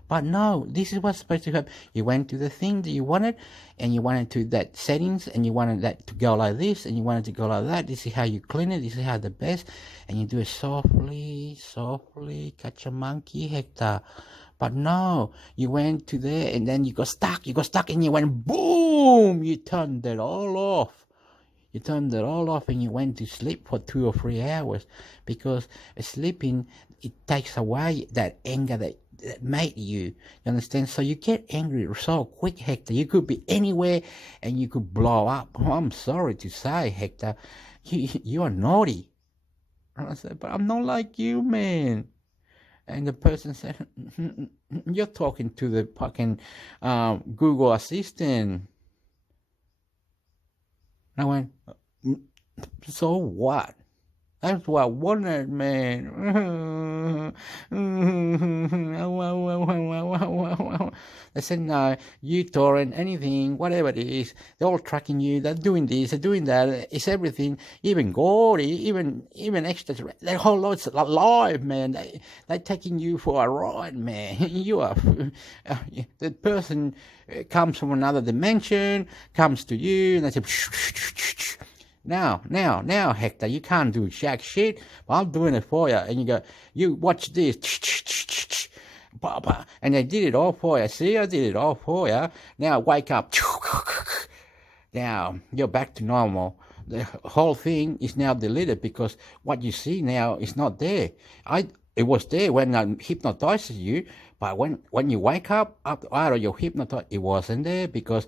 But no, this is what's supposed to happen. You went to the thing that you wanted and you wanted to that settings and you wanted that to go like this and you wanted to go like that. This is how you clean it. This is how the best. And you do it softly, catch a monkey, Hector. But no, you went to there and then you got stuck and you went boom, you turned it all off. And you went to sleep for 2 or 3 hours because sleeping, it takes away that anger that made you. You understand? So you get angry so quick, Hector. You could be anywhere and you could blow up. I'm sorry to say, Hector, you are naughty. And I said, but I'm not like you, man. And the person said, you're talking to the fucking Google Assistant. I went, so what? That's what I wanted, man. They said, no, you torrent anything, whatever it is, they're all tracking you, they're doing this, they're doing that, it's everything, even Gordy, even extras, that whole lot's alive, man. They're taking you for a ride, man. You are, the person comes from another dimension, comes to you, and they say, now, Hector, you can't do jack shit, but I'm doing it for you. And you go, you watch this. And they did it all for you. See, I did it all for you. Now wake up. Now you're back to normal. The whole thing is now deleted because what you see now is not there. It was there when I hypnotized you, but when you wake up out of your hypnotize, it wasn't there because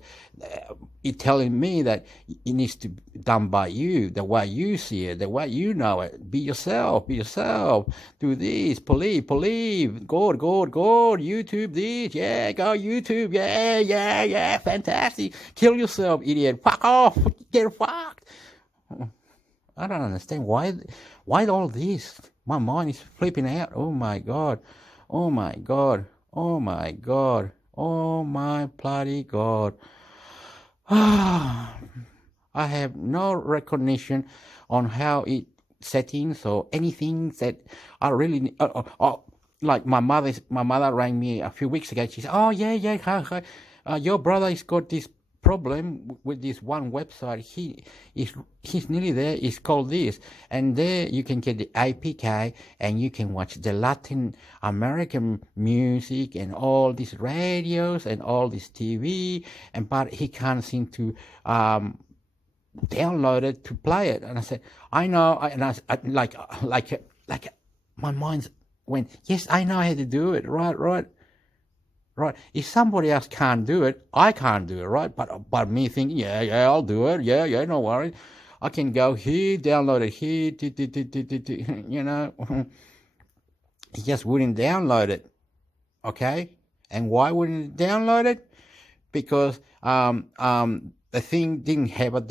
it's telling me that it needs to be done by you, the way you see it, the way you know it. Be yourself. Do this, believe. God, YouTube this, yeah, go YouTube, yeah, fantastic. Kill yourself, idiot. Fuck off, get fucked. I don't understand why all this. My mind is flipping out. Oh my God. Oh my bloody God. I have no recognition on how it settings or anything that I really like my mother rang me a few weeks ago. She said, oh yeah, your brother has got this problem with this one website. He's nearly there. It's called this, and there you can get the APK and you can watch the Latin American music and all these radios and all this TV, but he can't seem to download it to play it. And I said, I know, and I like my mind went, yes, I know how to do it, right. If somebody else can't do it, I can't do it, right? But me thinking, yeah, I'll do it. Yeah, no worry. I can go here, download it here, you know. He just wouldn't download it, okay? And why wouldn't it download it? Because the thing didn't have a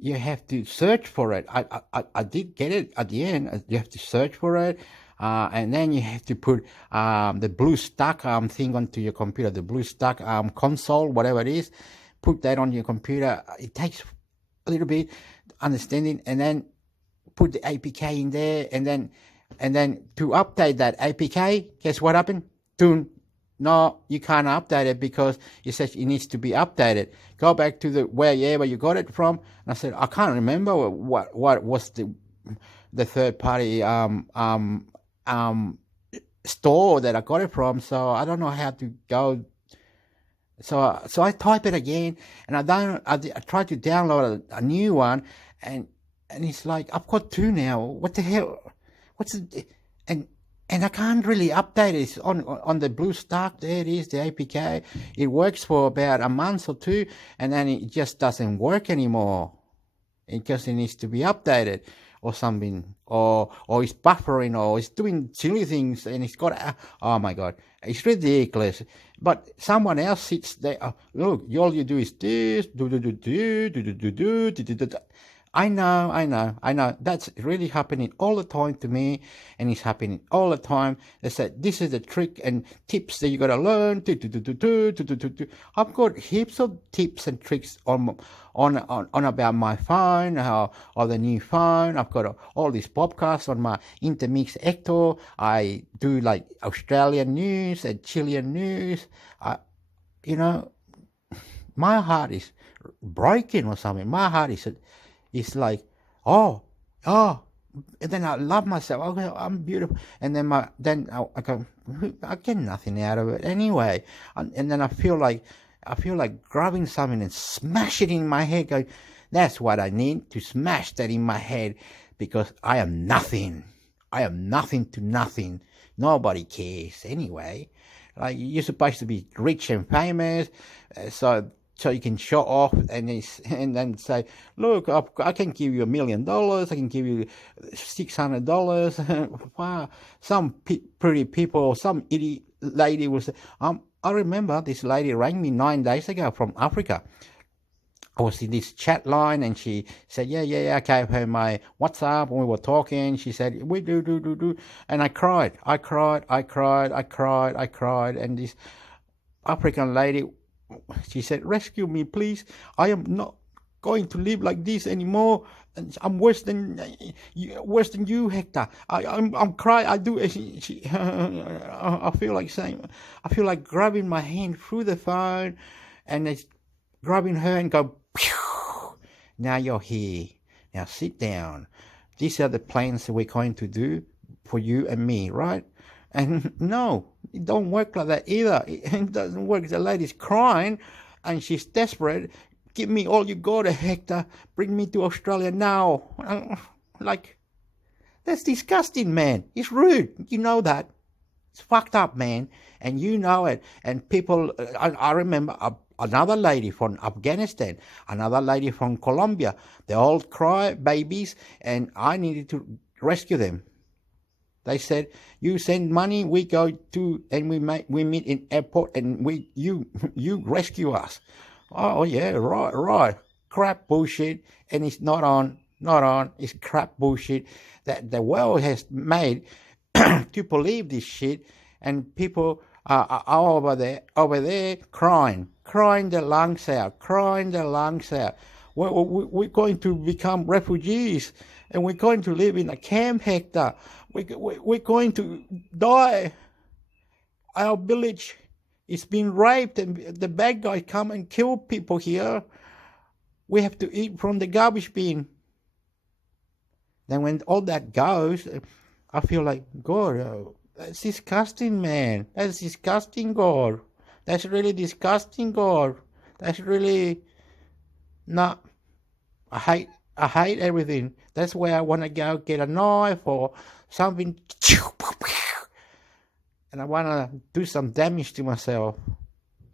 you have to search for it. I did get it at the end. You have to search for it. And then you have to put the BlueStack thing onto your computer, the BlueStack console, whatever it is. Put that on your computer. It takes a little bit understanding, and then put the APK in there, and then to update that APK, guess what happened? No, you can't update it because it says it needs to be updated. Go back to where you got it from. And I said, I can't remember what was the third party store that I got it from, so I don't know how to go. So I type it again, and I try to download a new one, and it's like I've got two now. What the hell? And I can't really update it. It's on the BlueStack. There it is, the APK. It works for about a month or two, and then it just doesn't work anymore. It just needs to be updated or something, or it's buffering, or it's doing silly things, and it's got, oh my God, it's ridiculous. But someone else sits there, look, all you do is this, I know. That's really happening all the time to me, and it's happening all the time. They said, this is the trick and tips that you gotta learn. I've got heaps of tips and tricks on about my phone, or the new phone. I've got all these podcasts on my intermixhector. I do like Australian news and Chilean news. My heart is breaking or something. My heart is... It's like, oh, and then I love myself. Okay, I'm beautiful. And then I go, I get nothing out of it anyway. And then I feel like grabbing something and smash it in my head. Going, that's what I need, to smash that in my head, because I am nothing. I am nothing to nothing. Nobody cares anyway. Like, you're supposed to be rich and famous, so so you can show off and then say, look, I can give you $1 million, I can give you $600. Wow. Some pretty people, some idiot lady will say, I remember this lady rang me 9 days ago from Africa. I was in this chat line and she said, yeah, I gave her my WhatsApp and we were talking. She said, we do. And I cried. And this African lady, she said, rescue me, please. I am not going to live like this anymore. And I'm worse than you, Hector. I'm crying. I do. I feel like saying, I feel like grabbing my hand through the phone and grabbing her and go, pew! Now you're here. Now sit down. These are the plans that we're going to do for you and me, right? And no, it don't work like that either. It doesn't work. The lady's crying and she's desperate. Give me all you got, Hector. Bring me to Australia now. Like, that's disgusting, man. It's rude. You know that. It's fucked up, man. And you know it. And people, I remember another lady from Afghanistan, another lady from Colombia. They all cry babies, and I needed to rescue them. They said, you send money, we go to, and we meet in airport, and you rescue us. Oh yeah, right. Crap bullshit, and it's not on. It's crap bullshit that the world has made to believe this shit, and people are over there crying their lungs out. We're going to become refugees, and we're going to live in a camp, Hector. We're going to die. Our village is being raped, and the bad guys come and kill people here. We have to eat from the garbage bin. Then when all that goes, I feel like, God, that's disgusting, man. That's disgusting, God. That's really disgusting, God. That's really not. I hate everything. That's where I want to go get a knife or something, and I want to do some damage to myself.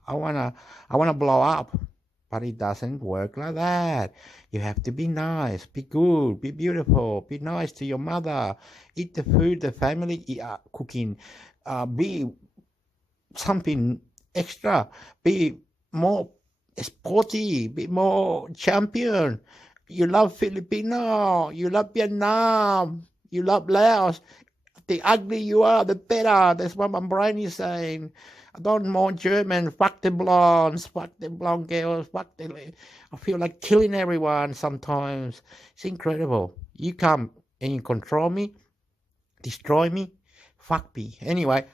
I want to blow up, but it doesn't work like that. You have to be nice, be good, be beautiful, be nice to your mother, eat the food the family cooking, be something extra, be more sporty, be more champion. You love Filipino, you love Vietnam, you love Laos. The uglier you are, the better. That's what my brain is saying. I don't want German. Fuck the blondes. Fuck the blonde girls. I feel like killing everyone sometimes. It's incredible. You come and you control me, destroy me, fuck me. Anyway,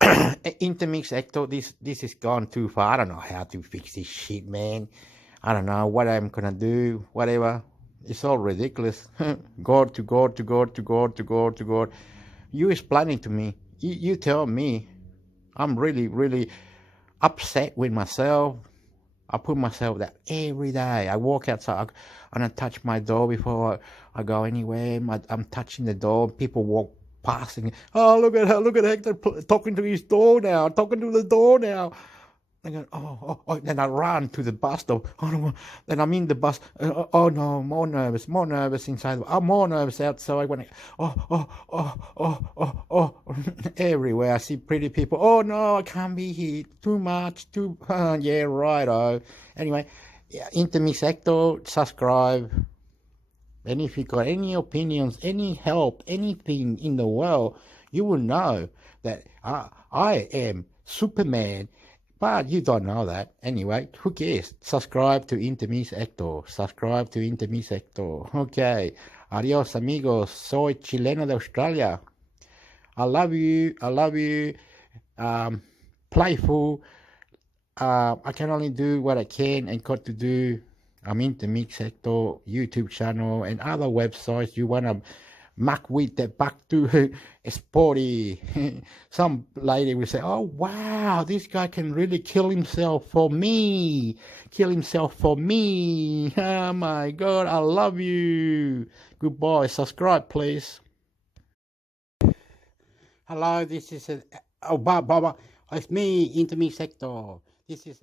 intermixhector, this has gone too far. I don't know how to fix this shit, man. I don't know what I'm gonna do. Whatever. It's all ridiculous. God to God to God to God to God to God. You explaining to me. You tell me. I'm really, really upset with myself. I put myself there every day. I walk outside and I touch my door before I go anywhere. I'm touching the door. People walk past and, oh, look at Hector talking to his door now, talking to the door now. I go, oh, then I run to the bus stop. Oh, no, then I'm in the bus. Oh no, more nervous inside. I'm more nervous outside. When everywhere I see pretty people. Oh no, I can't be here. Too much. Yeah, right. Anyway, intermixhector, subscribe. And if you got any opinions, any help, anything in the world, you will know that I am Superman. But you don't know that. Anyway, who cares? Subscribe to intermixhector. Okay. Adios, amigos. Soy chileno de Australia. I love you. Playful. I can only do what I can and got to do. I'm intermixhector YouTube channel and other websites you want to muck with the back to sporty. Some lady will say, oh wow, this guy can really kill himself for me. Oh my God, I love you. Goodbye. Subscribe, please. Hello, this is Baba. It's me, intermixhector. This is